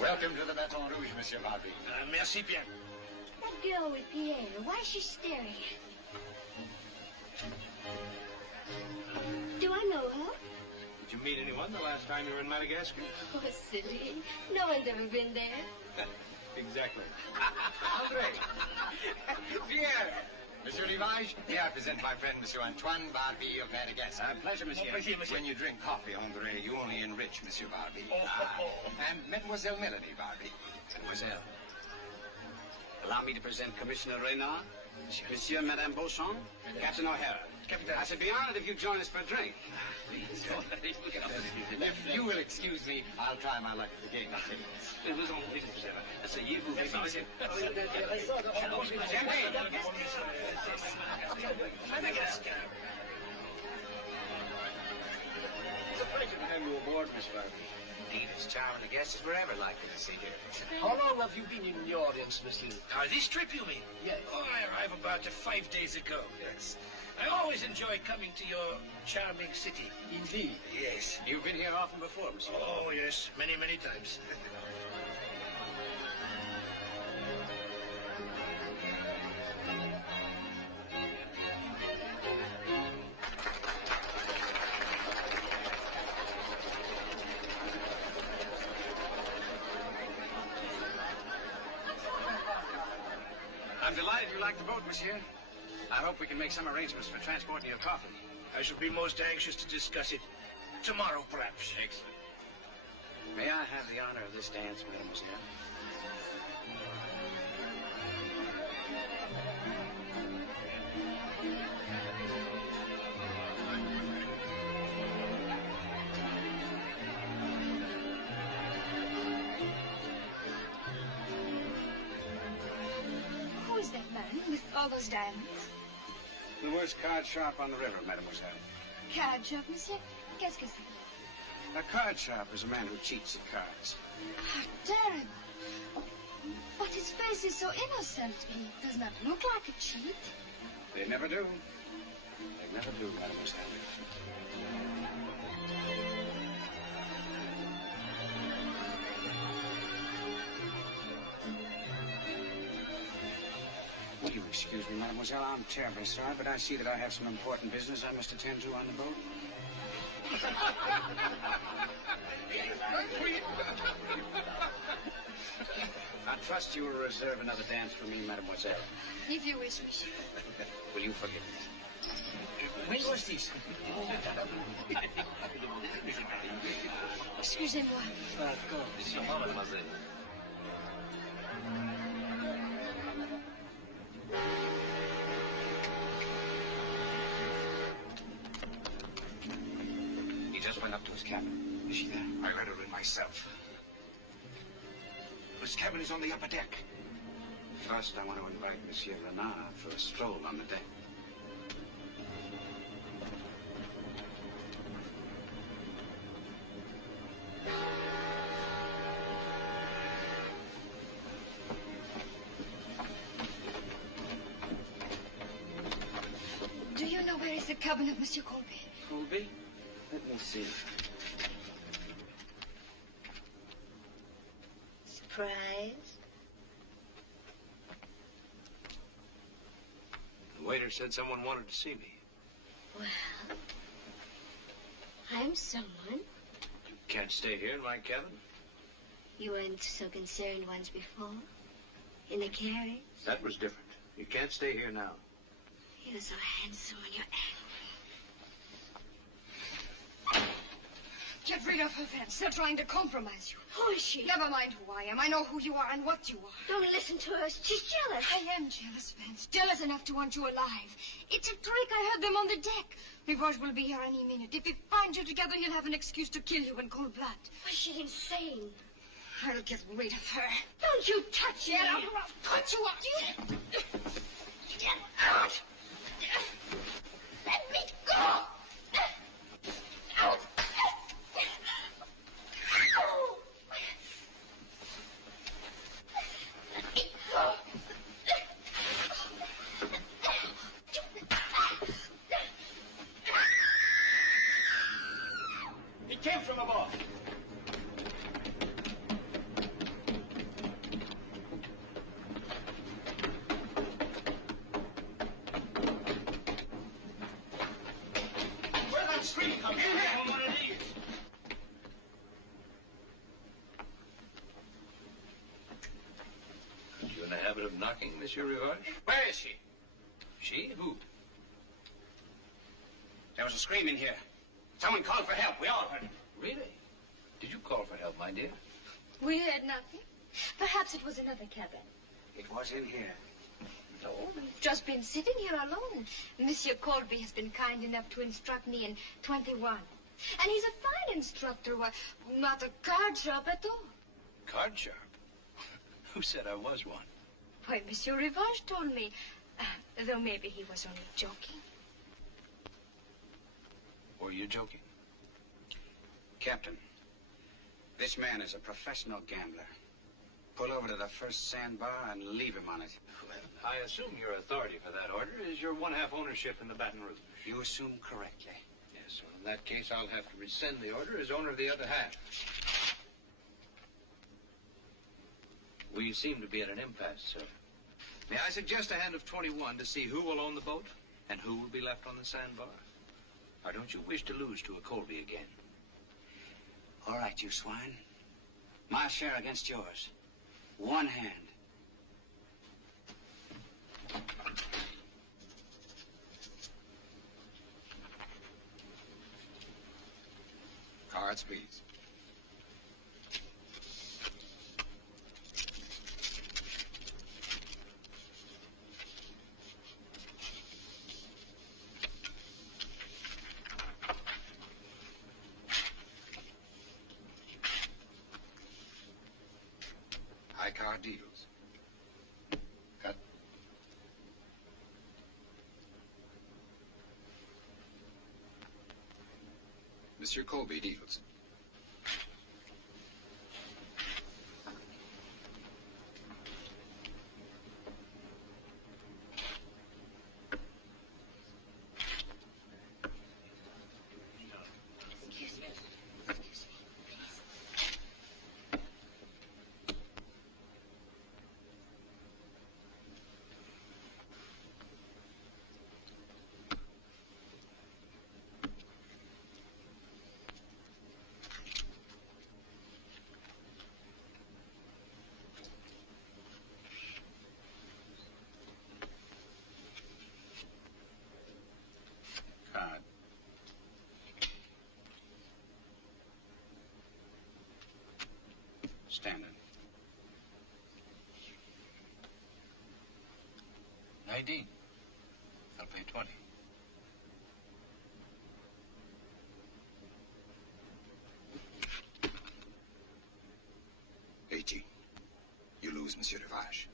Welcome to the Baton Rouge, Monsieur Barbie. Merci bien. That girl with Pierre, why is she staring at me? Do I know her? Did you meet anyone the last time you were in Madagascar? Oh, silly. No one's ever been there. Exactly. Andre! Pierre! Monsieur Livage, may I present my friend, Monsieur Antoine Barbie of Madagascar. Pleasure, Monsieur. Pleasure, Monsieur. When you drink coffee, Andre, you only enrich Monsieur Barbie. Oh. And Mademoiselle Melanie Barbie. Mademoiselle. Allow me to present Commissioner Renard, Monsieur and Madame Beauchamp, Captain O'Hara. I should be honored if you'd join us for a drink. Please. If you will excuse me, I'll try my luck at the game. Asseyez-vous. Madagascar. It's a pleasure to have you aboard, Miss Barbie. Indeed, as charming a guest as we're ever likely to see here. How long have you been in New Orleans, monsieur? This trip, you mean? Yes. Oh, I arrived about 5 days ago. Yes. I always enjoy coming to your charming city. Indeed. Yes. You've been here often before, Monsieur. Oh, yes. Many, many times. I'm delighted you like the boat, Monsieur. I hope we can make some arrangements for transporting your coffee. I shall be most anxious to discuss it tomorrow, perhaps. Excellent. May I have the honor of this dance, Mademoiselle? Who is that man with all those diamonds? The worst card sharp on the river, Mademoiselle. Card shop, monsieur? Qu'est-ce que c'est? A card sharp is a man who cheats at cards. How terrible. But his face is so innocent. He does not look like a cheat. They never do. They never do, Mademoiselle. Will you excuse me, Mademoiselle? I'm terribly sorry, but I see that I have some important business I must attend to on the boat. I trust you will reserve another dance for me, Mademoiselle. If you wish, monsieur. Will you forgive me? When was this? Excusez-moi. Mademoiselle. He just went up to his cabin. Is she there? I let her in myself. His cabin is on the upper deck. First, I want to invite Monsieur Renard for a stroll on the deck. Do you know where is the cabin of Monsieur Colby? Colby? Let me see. Surprise? The waiter said someone wanted to see me. Well, I'm someone. You can't stay here in my cabin. You weren't so concerned once before. In the carriage. That was different. You can't stay here now. You're so handsome when you're angry. Get rid of her, Vance. They're trying to compromise you. Who is she? Never mind who I am. I know who you are and what you are. Don't listen to her. She's jealous. I am jealous, Vance. Jealous enough to want you alive. It's a trick. I heard them on the deck. Rivage will be here any minute. If he finds you together, he'll have an excuse to kill you in cold blood. Is she insane? I'll get rid of her. Don't you touch me. Get out or I'll cut you up. Get out. Let me go. Out. Let me go. He came from above. Where that screen come in here? From one of these. Are you in the habit of knocking, Monsieur Rivage? Where is she? She? Who? There was a scream in here. Someone called for help. We all heard it. Really? Did you call for help, my dear? We heard nothing. Perhaps it was another cabin. It was in here. No, we've just been sitting here alone. Monsieur Colby has been kind enough to instruct me in 21. And he's a fine instructor, not a card sharp at all. Card sharp? Who said I was one? Why, Monsieur Rivage told me, though maybe he was only joking. Were you joking? Captain, this man is a professional gambler. Pull over to the first sandbar and leave him on it. I assume your authority for that order is your one-half ownership in the Baton Rouge. You assume correctly. Yes, well, in that case, I'll have to rescind the order as owner of the other half. We seem to be at an impasse, sir. May I suggest a hand of 21 to see who will own the boat and who will be left on the sandbar? Or don't you wish to lose to a Colby again? All right, you swine. My share against yours. One hand. Cards, please. High card deals. Cut. Monsieur Colby deals. Excuse me. Card. Standard. 19. I'll pay 20. lose, Monsieur Rivage.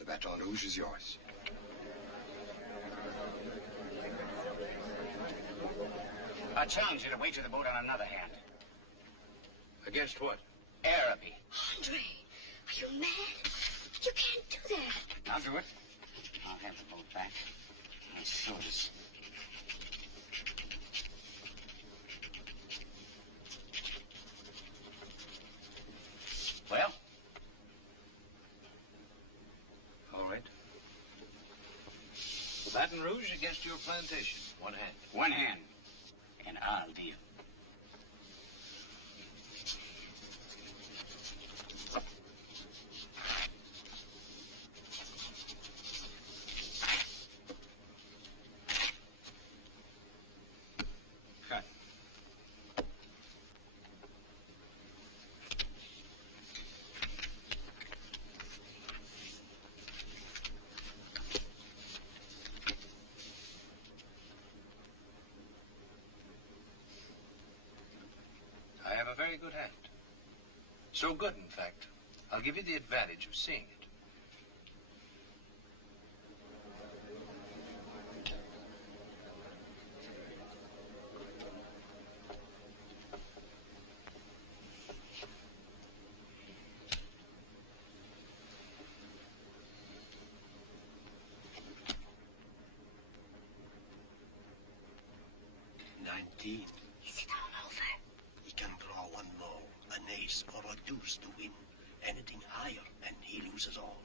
The Baton Rouge is yours. I challenge you to wager the boat on another hand. Against what? Araby. Andre, are you mad? You can't do that. I'll do it. I'll have the boat back. As soon as... Well? All right. Baton Rouge against your plantation. One hand. One hand. And I'll deal. A very good hand. So good, in fact, I'll give you the advantage of seeing it. Or a deuce to win. Anything higher, and he loses all.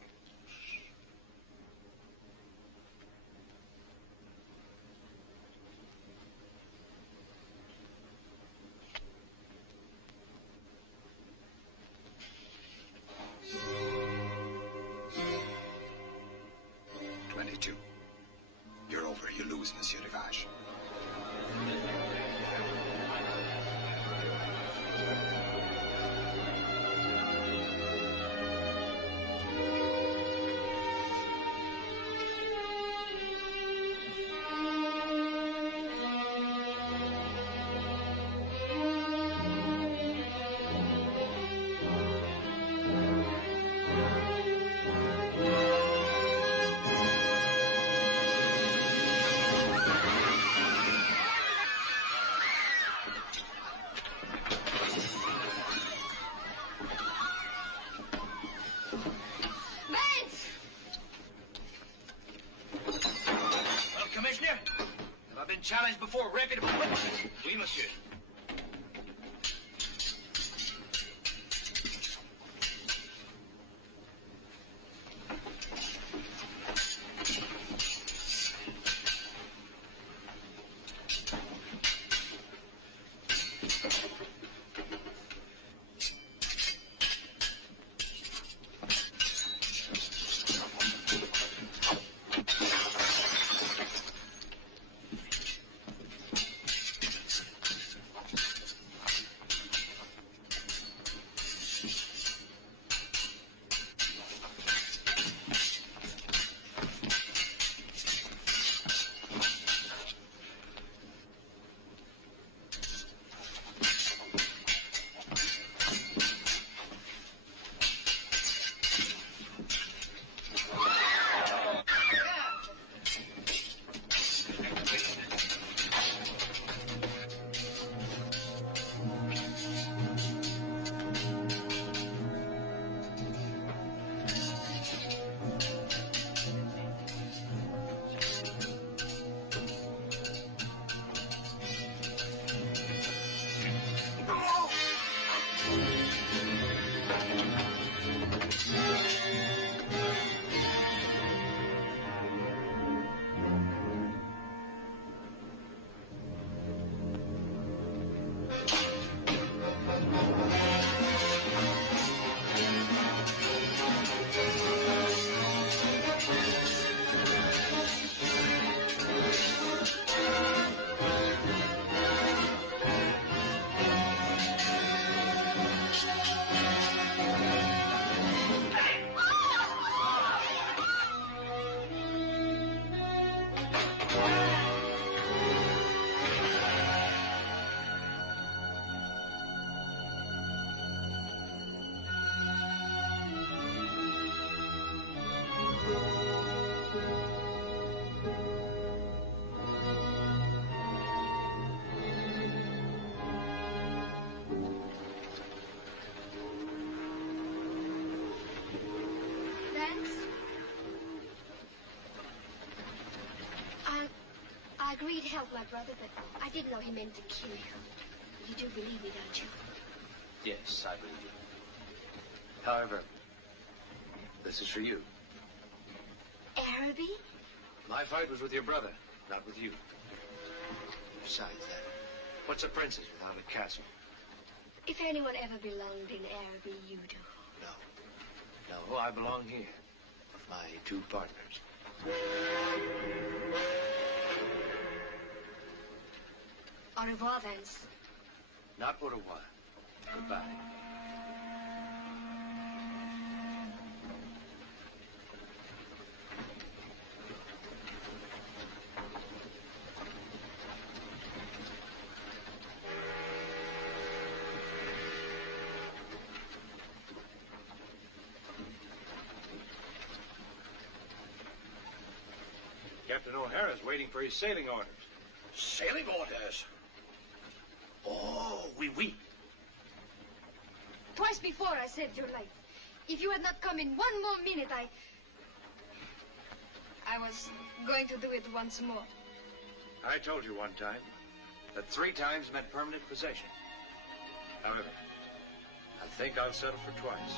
You're over. You lose, Monsieur Rivage. Challenged before reputable witnesses. Oui, monsieur. I agreed to help my brother, but I didn't know he meant to kill you. You do believe me, don't you? Yes, I believe you. However, this is for you. Araby? My fight was with your brother, not with you. Besides that, what's a princess without a castle? If anyone ever belonged in Araby, you do. No, I belong here with my two partners. Au revoir, then. Not au revoir. Goodbye. Captain O'Hara's waiting for his sailing orders. Sailing orders? Oh, oui. Twice before I saved your life. If you had not come in one more minute, I was going to do it once more. I told you one time that 3 times meant permanent possession. However, I think I'll settle for twice.